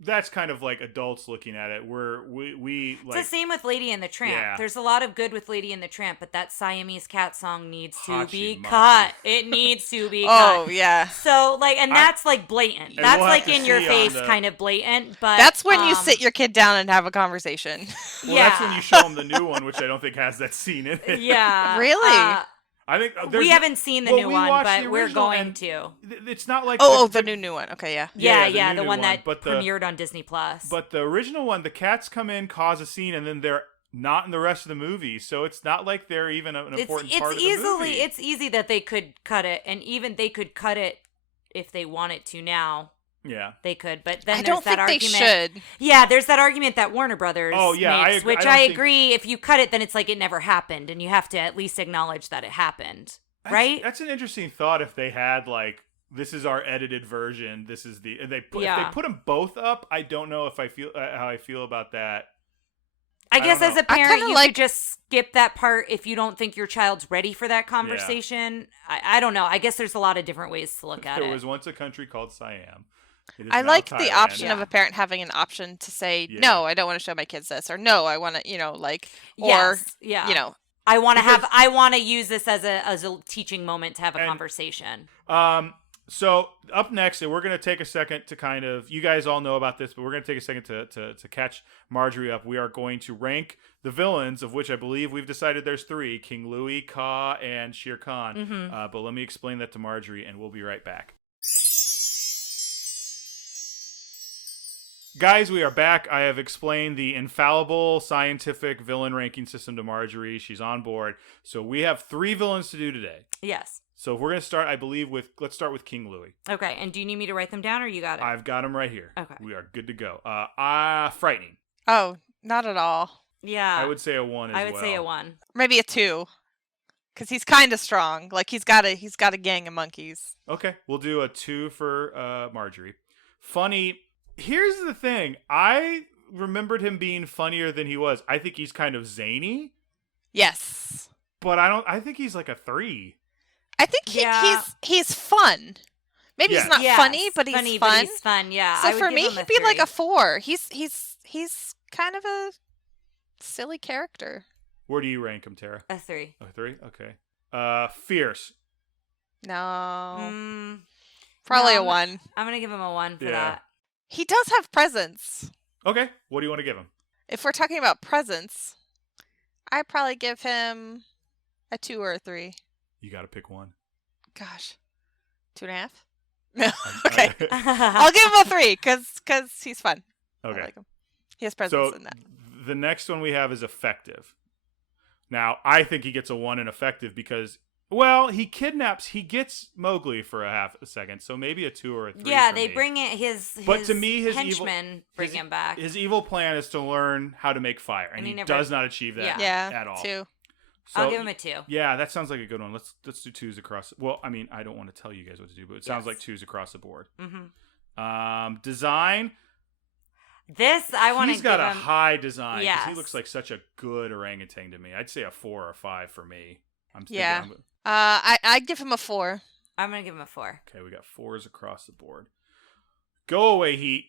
that's kind of like adults looking at it. We like, it's the same with Lady and the Tramp. Yeah. There's a lot of good with Lady and the Tramp, but that Siamese cat song needs to be Hachi cut. It needs to be cut. oh yeah, So like, and that's like blatant. And That's we'll have like to in your see face, on the- kind of blatant. But that's when you sit your kid down and have a conversation. well, that's when you show them the new one, which I don't think has that scene in it. Yeah. Really? I think We haven't seen the new one, but we're going to. It's not like The new one. Okay, yeah. Yeah, the the one that but premiered on Disney Plus. But the original one, the cats come in, cause a scene, and then they're not in the rest of the movie. So it's not like they're even an important part of the movie. It's easy that they could cut it, and even they could cut it if they wanted to now. Yeah. they could. But then I there's don't that think they argument. should. Yeah, there's that argument that Warner Brothers makes, which I think- agree. If you cut it, then it's like it never happened, and you have to at least acknowledge that it happened, right? That's an interesting thought. If they had like, this is our edited version. This is the if they put them both up. I don't know if I feel how I feel about that. I guess don't as know. a parent, you like- could just skip that part if you don't think your child's ready for that conversation. I don't know. I guess there's a lot of different ways to look at There it. was once a country called Siam. It is I now like the Thailand. option of Yeah. a parent having an option to say, Yeah. no, I don't want to show my kids this, or no, I want to, or, Yes, yeah. I want to use this as a teaching moment to have a conversation. So up next, and we're going to take a second to kind of, you guys all know about this, but we're going to take a second to catch Marjorie up. We are going to rank the villains, of which I believe we've decided there's 3, King Louie, Kaa, and Shere Khan. Mm-hmm. But let me explain that to Marjorie, and we'll be right back. Guys, we are back. I have explained the infallible scientific villain ranking system to Marjorie. She's on board. So we have 3 villains to do today. Yes. So we're going to start, I believe, let's start with King Louie. Okay. And do you need me to write them down, or you got it? I've got him right here. Okay. We are good to go. Frightening. Oh, not at all. Yeah. I would say a 1 as well. I would say a 1. Maybe a 2, because he's kind of strong. Like he's got a gang of monkeys. Okay, we'll do a 2 for Marjorie. Funny. Here's the thing. I remembered him being funnier than he was. I think he's kind of zany, Yes, but I think he's like a 3. I think Yeah. he's fun. Maybe Yes. he's not Yes, funny, but he's funny, fun. But he's fun. Yeah. So I would for give me, him he'd be like 3. a 4. He's kind of a silly character. Where do you rank him, Tara? A 3. A 3? Okay. Fierce. No, Mm, probably no, a 1. I'm gonna give him a 1 for Yeah. that. He does have presence. Okay, what do you want to give him? If we're talking about presence, I'd probably give him a 2 or a 3. You got to pick one. Gosh, 2.5. No, okay. I'll give him a 3 because he's fun. Okay. I like him. He has presence So in that. the next one we have is effective. Now, I think he gets a 1 in effective because, well, he gets Mowgli for a half a second, so maybe a 2 or a 3. Yeah, for they me. bring it. But to me, his henchmen bring him back. His evil plan is to learn how to make fire, and he he never- does not achieve that Yeah, at all. 2. So, I'll give him a 2. Yeah, that sounds like a good one. Let's do 2s across. Well, I mean, I don't want to tell you guys what to do, but it sounds Yes. like 2s across the board. Mm-hmm. Design. This I want to He's give got a him. high design. 'Cause Yes. he looks like such a good orangutan to me. I'd say a 4 or 5 for me. Yeah. I'd give him a 4. I'm gonna give him a 4. Okay, we got 4s across the board. Go Away Heat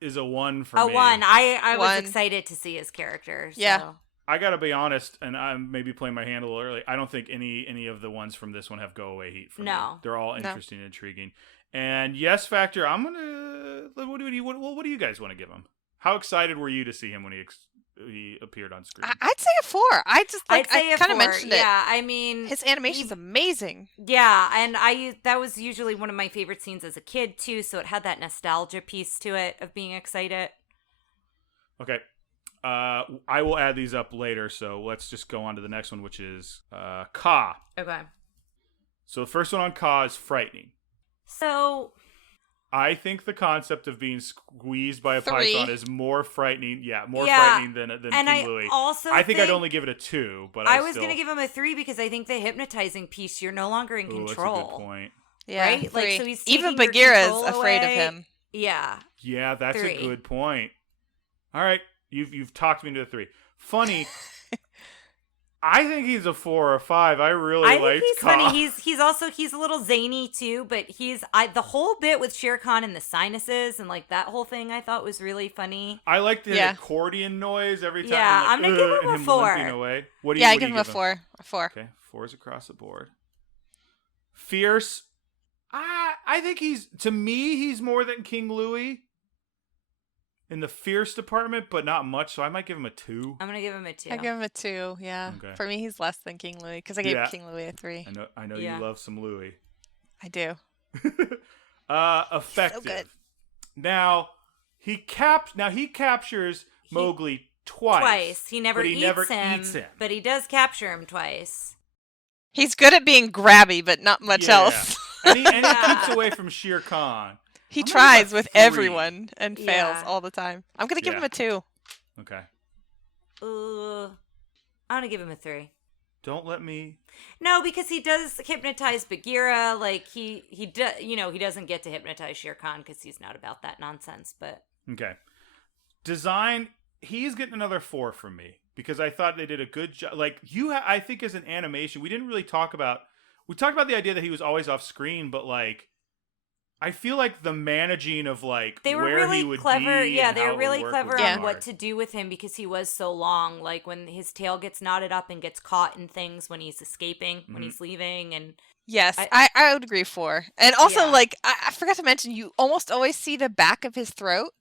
is a 1 for A me. 1. I was 1. excited to see his character. So. Yeah. I gotta be honest, and I'm maybe playing my hand a little early. I don't think any of the ones from this one have Go Away Heat for me. No. They're all No. interesting and intriguing. And Yes Factor, I'm gonna. What do you guys want to give him? How excited were you to see him when he appeared on screen? I'd say a 4. I'd say I a kind of 4. mentioned it. Yeah, I mean, His animation's amazing. yeah, and that was usually one of my favorite scenes as a kid too. So it had that nostalgia piece to it of being excited. Okay. I will add these up later, so let's just go on to the next one, which is Kaa. Okay. So the first one on Kaa is frightening. So I think the concept of being squeezed by a 3. python is more frightening. Yeah, more Yeah, frightening than and King Louie. I think I'd only give it a 2, but I was still... gonna give him a 3 because I think the hypnotizing piece, you're no longer in Ooh, control. that's a good point. Yeah, Right? Like, 3. so he's Even taking your Bagheera is control afraid of away. him. Yeah. Yeah, that's 3. a good point. All right, you've talked me into a 3. Funny. I think he's a 4 or 5. I really I liked think he's Kaa. funny. He's a little zany too, but the whole bit with Shere Khan and the sinuses and like that whole thing I thought was really funny. I liked the Yeah. accordion noise every time. Yeah, like, I'm gonna give him and a 4. limping away. What do Yeah, you? I what do give you him a 4. A 4. Okay, 4s across the board. Fierce. I think he's more than King Louie in the fierce department, but not much. So I might give him a 2. I'm gonna give him a 2. I give him a 2. Yeah. Okay. For me, he's less than King Louie because I gave Yeah. King Louie a 3. I know Yeah. you love some Louie. I do. Effective. good. Now he captures Mowgli twice. He never, but he eats, never him, eats him. but he does capture him twice. He's good at being grabby, but not much Yeah. else. And he Yeah. keeps away from Shere Khan. He I'm gonna tries give a with 3. everyone and fails Yeah. all the time. I'm going to give Yeah. him a 2. Okay. I'm gonna give him a 3. Don't let me. No, because he does hypnotize Bagheera. Like he does, he doesn't get to hypnotize Shere Khan because he's not about that nonsense. But Okay. Design. He's getting another 4 from me because I thought they did a good job. Like I think as an animation, we didn't really talk about. We talked about the idea that he was always off screen, but like, I feel like the managing of like they were where really he would clever. be Yeah, and they how were it would really work clever would be on hard. what to do with him because he was so long. Like when his tail gets knotted up and gets caught in things when he's escaping, when he's leaving, and Yes, I would agree 4. And also, Yeah. like, I forgot to mention, you almost always see the back of his throat.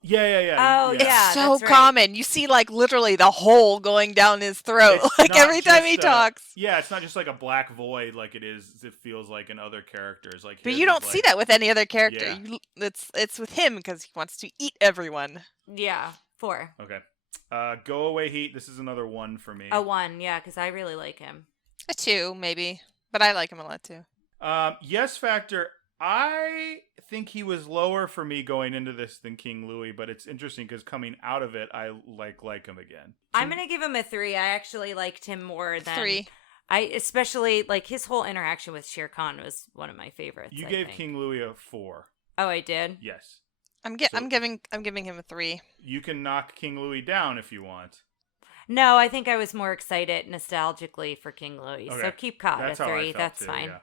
Yeah. Oh, It's yeah, so that's right. common. You see, like, literally the hole going down his throat, It's like, not every time he just talks. Yeah, it's not just like a black void like it feels like in other characters. Like, But his you is don't see like- that with any other character. Yeah. It's with him because he wants to eat everyone. yeah, 4. Okay. Go away heat. This is another 1 for me. A 1, yeah, because I really like him. A 2, maybe. But I like him a lot, too. Yes factor. I think he was lower for me going into this than King Louie, but it's interesting because coming out of it, I like him again. I'm gonna give him a 3. I actually liked him more than 3. I especially like his whole interaction with Shere Khan was one of my favorites. You I gave think. King Louie a 4. Oh, I did. Yes. I'm So- giving him a 3. You can knock King Louie down if you want. No, I think I was more excited nostalgically for King Louie. So Okay. keep Cod That's a how I 3. felt That's too, fine. yeah.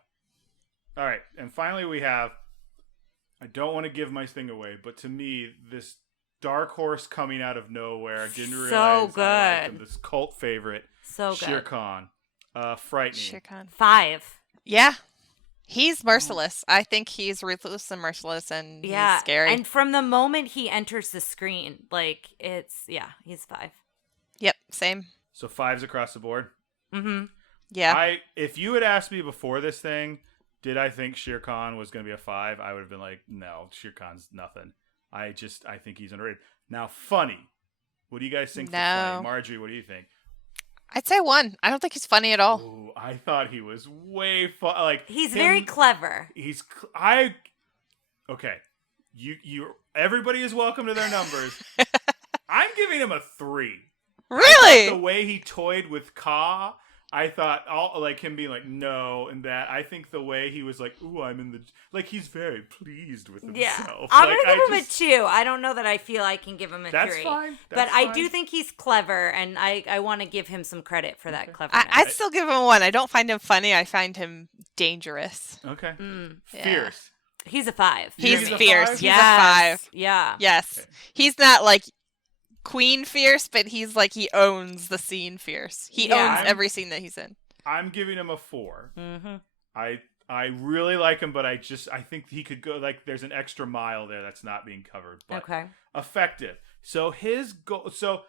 All right, and finally we have. I don't want to give my thing away, but to me, this dark horse coming out of nowhere, I didn't So realize I liked him, good. this cult favorite, So good. Shere Khan. Frightening. Shere Khan. 5. Yeah. He's merciless. I think he's ruthless and merciless and Yeah. he's scary. And from the moment he enters the screen, like he's 5. Yep, same. So 5s across the board. Mm-hmm. Yeah. If you had asked me before this thing, did I think Shere Khan was going to be a 5? I would have been like, no, Shere Khan's nothing. I think he's underrated. Now, funny. What do you guys think? For funny? Marjorie, what do you think? I'd say 1. I don't think he's funny at all. Ooh, I thought he was way fun. Like He's him- very clever. Okay. You. Everybody is welcome to their numbers. I'm giving him a 3. Really? The way he toyed with Ka, I thought like him being like no and that. I think the way he was like, ooh, I'm in the like he's very pleased with himself. Yeah. I'm Like, gonna give him a 2. I don't know that I feel I can give him a 3. That's fine. But I do think he's clever, and I want to give him some credit for that cleverness. I'd still give him a 1. I don't find him funny. I find him dangerous. Okay. Yeah. Fierce. He's a 5. He's He's a fierce. 5? He's a 5. Yeah. Yes. Okay. He's not like Queen fierce, but he's like he owns the scene fierce. He Yeah. owns every scene that he's in. I'm giving him a 4. Mm-hmm. I really like him, but I think he could go like there's an extra mile there that's not being covered. But Okay. effective. So his goal. So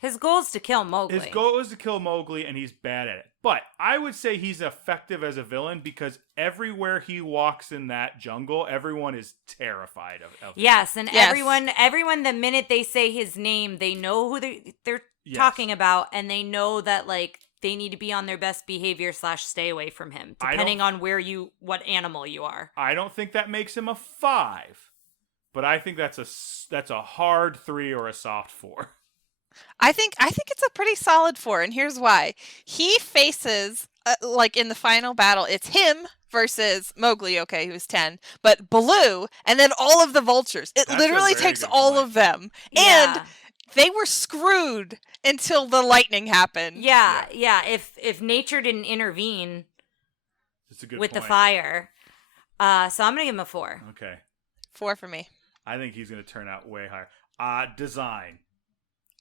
His goal is to kill Mowgli. his goal is to kill Mowgli, and he's bad at it. But I would say he's effective as a villain because everywhere he walks in that jungle, everyone is terrified of him. Yes, and Yes. everyone, the minute they say his name, they know who they're Yes. talking about, and they know that like they need to be on their best behavior / stay away from him, depending on what animal you are. I don't think that makes him a 5, but I think that's a hard 3 or a soft 4. I think it's a pretty solid 4, and here's why. He faces like in the final battle, it's him versus Mowgli, okay, who's 10, but Baloo, and then all of the vultures. It That's a literally very takes good all point. of them, Yeah. and they were screwed until the lightning happened. Yeah. If nature didn't intervene It's a good with the point. fire, so I'm gonna give him a 4. Okay. 4 for me. I think he's going to turn out way higher. Design.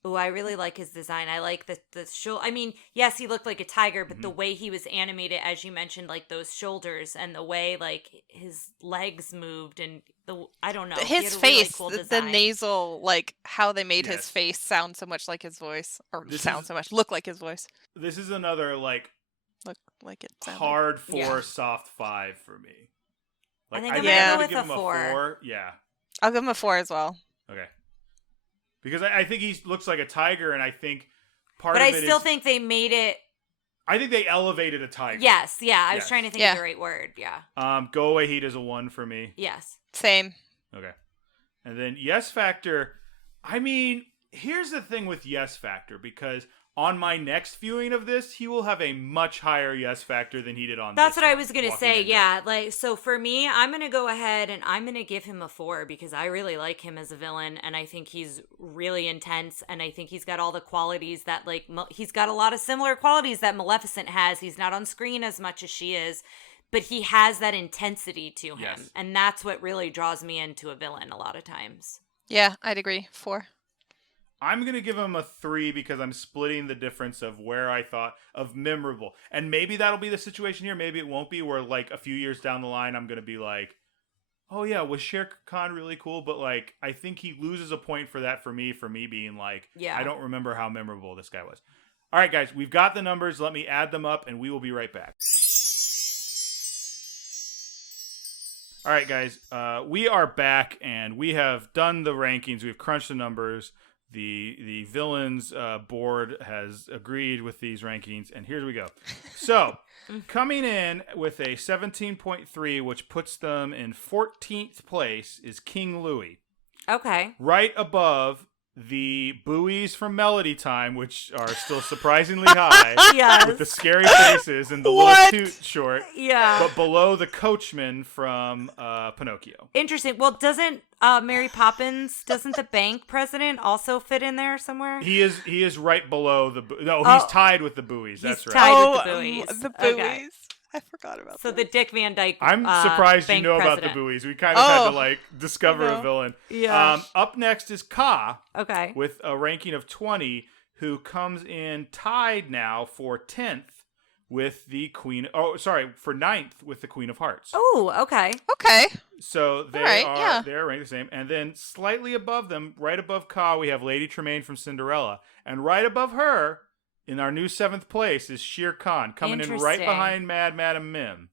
Ooh, I really like his design. I like the shoulder. I mean, yes, he looked like a tiger, but the Mm-hmm. way he was animated, as you mentioned, like those shoulders and the way like his legs moved and I don't know. He His had a really face, cool the design. nasal, like how they made Yes. his face sound so much like his voice, or This sound is- so much, look like his voice, This is another like look like it sounded. hard 4, Yeah. soft 5 for me. I think I I'm gonna think go I would with give a him 4. Yeah. I'll give him a 4 as well. Okay. Because I think he looks like a tiger, and I think part But of I it still is- think they made it I think they elevated a tiger. Yes, yeah. I was Yes. trying to think of the right word. Yeah. Go Away Heat is a 1 for me. Yes. Same. Okay. And then Yes Factor. I mean, here's the thing with Yes Factor, because on my next viewing of this, he will have a much higher Yes Factor than he did on That's this what I one, was going to walking say. into Yeah. Like, so for me, I'm going to go ahead and I'm going to give him a 4 because I really like him as a villain. And I think he's really intense. And I think he's got all the qualities that, like, he's got a lot of similar qualities that Maleficent has. He's not on screen as much as she is, but he has that intensity to him. Yes. And that's what really draws me into a villain a lot of times. Yeah, I'd agree. 4. I'm going to give him a 3 because I'm splitting the difference of where I thought of memorable. And maybe that'll be the situation here. Maybe it won't be, where like a few years down the line, I'm going to be like, oh yeah, was Shere Khan really cool? But like, I think he loses a point for that for me being like, Yeah. I don't remember how memorable this guy was. All right, guys, we've got the numbers. Let me add them up and we will be right back. All right, guys, we are back and we have done the rankings. We've crunched the numbers. The villains board has agreed with these rankings, and here we go. So, coming in with a 17.3, which puts them in 14th place, is King Louie. Okay. Right above the buoys from Melody Time, which are still surprisingly high, Yes. with the scary faces and the What? little toot short, Yeah. but below the coachman from Pinocchio. Interesting. Well, doesn't Mary Poppins, doesn't the bank president also fit in there somewhere? He is right below the he's tied with the buoys. That's right. tied with the buoys. The buoys. Okay. I forgot about So that. the Dick Van Dyke. I'm surprised you bank know about president. the buoys. We kind of had Oh. to like discover a villain. Yeah. Up next is Ka Okay. with a ranking of 20, who comes in tied now for 10th with the Queen. Oh, sorry, for 9th with the Queen of Hearts. Oh, okay. Okay. So they Alright, are yeah. they're ranked the same. And then slightly above them, right above Ka, we have Lady Tremaine from Cinderella, and right above her, in our new 7th place, is Shere Khan, coming in right Interesting. behind Mad Madam Mim.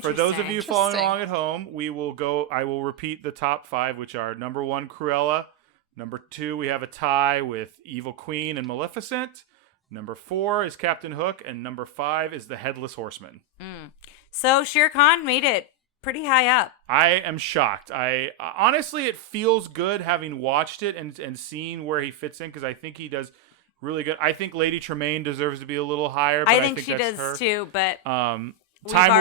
For those of you following Interesting. along at home, I will repeat the top 5, which are number 1, Cruella. Number 2, we have a tie with Evil Queen and Maleficent. Number 4 is Captain Hook, and number 5 is the Headless Horseman. So Shere Khan made it pretty high up. I am shocked. I honestly, it feels good having watched it and seeing where he fits in, because I think he does really good. I think Lady Tremaine deserves to be a little higher. But I think she that's does her. too, but Time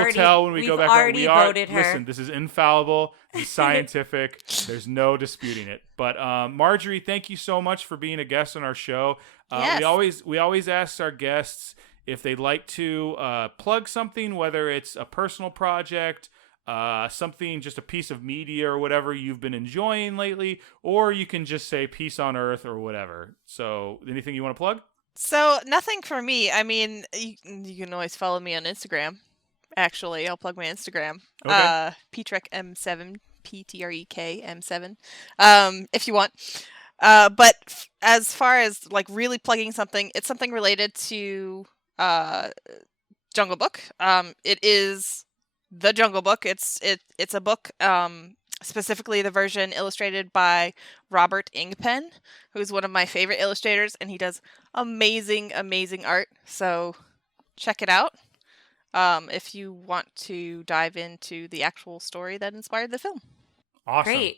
will tell when we go back. already voted her. Listen, this is infallible. It's scientific. There's no disputing it. But Marjorie, thank you so much for being a guest on our show. Yes. We always ask our guests if they'd like to plug something, whether it's a personal project, something, just a piece of media or whatever you've been enjoying lately, or you can just say peace on earth or whatever. So anything you want to plug? So nothing for me. I mean, you can always follow me on Instagram. Actually, I'll plug my Instagram. Okay. Ptrek M7, P-T-R-E-K M7. If you want. But as far as like really plugging something, it's something related to Jungle Book. It is the Jungle Book. It's a book, specifically the version illustrated by Robert Ingpen, who's one of my favorite illustrators, and he does amazing art. So check it out if you want to dive into the actual story that inspired the film. Awesome. great.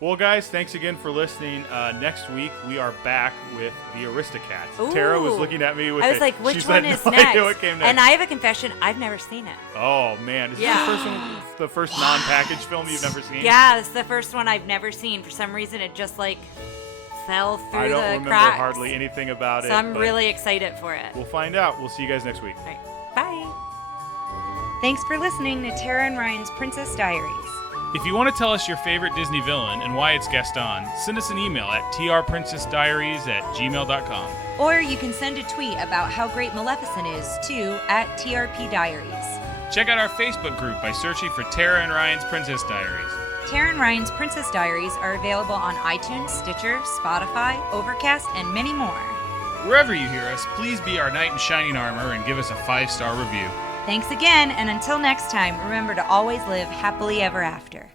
Well, guys, thanks again for listening. Next week, we are back with the Aristocats. Ooh. Tara was looking at me with I was like, which she's one had is no next? idea what came next. And I have a confession, I've never seen it. Oh, man. Is Yeah. this the first non-packaged film you've never seen? Yeah, this is the first one I've never seen. For some reason, it just like fell through I don't the remember cracks. hardly anything about it. So I'm but really excited for it. We'll find out. We'll see you guys next week. All right. Bye. Thanks for listening to Tara and Ryan's Princess Diaries. If you want to tell us your favorite Disney villain and why it's guest on, send us an email at trprincessdiaries@gmail.com. Or you can send a tweet about how great Maleficent is to @TRP Diaries. Check out our Facebook group by searching for Tara and Ryan's Princess Diaries. Tara and Ryan's Princess Diaries are available on iTunes, Stitcher, Spotify, Overcast, and many more. Wherever you hear us, please be our knight in shining armor and give us a 5-star review. Thanks again, and until next time, remember to always live happily ever after.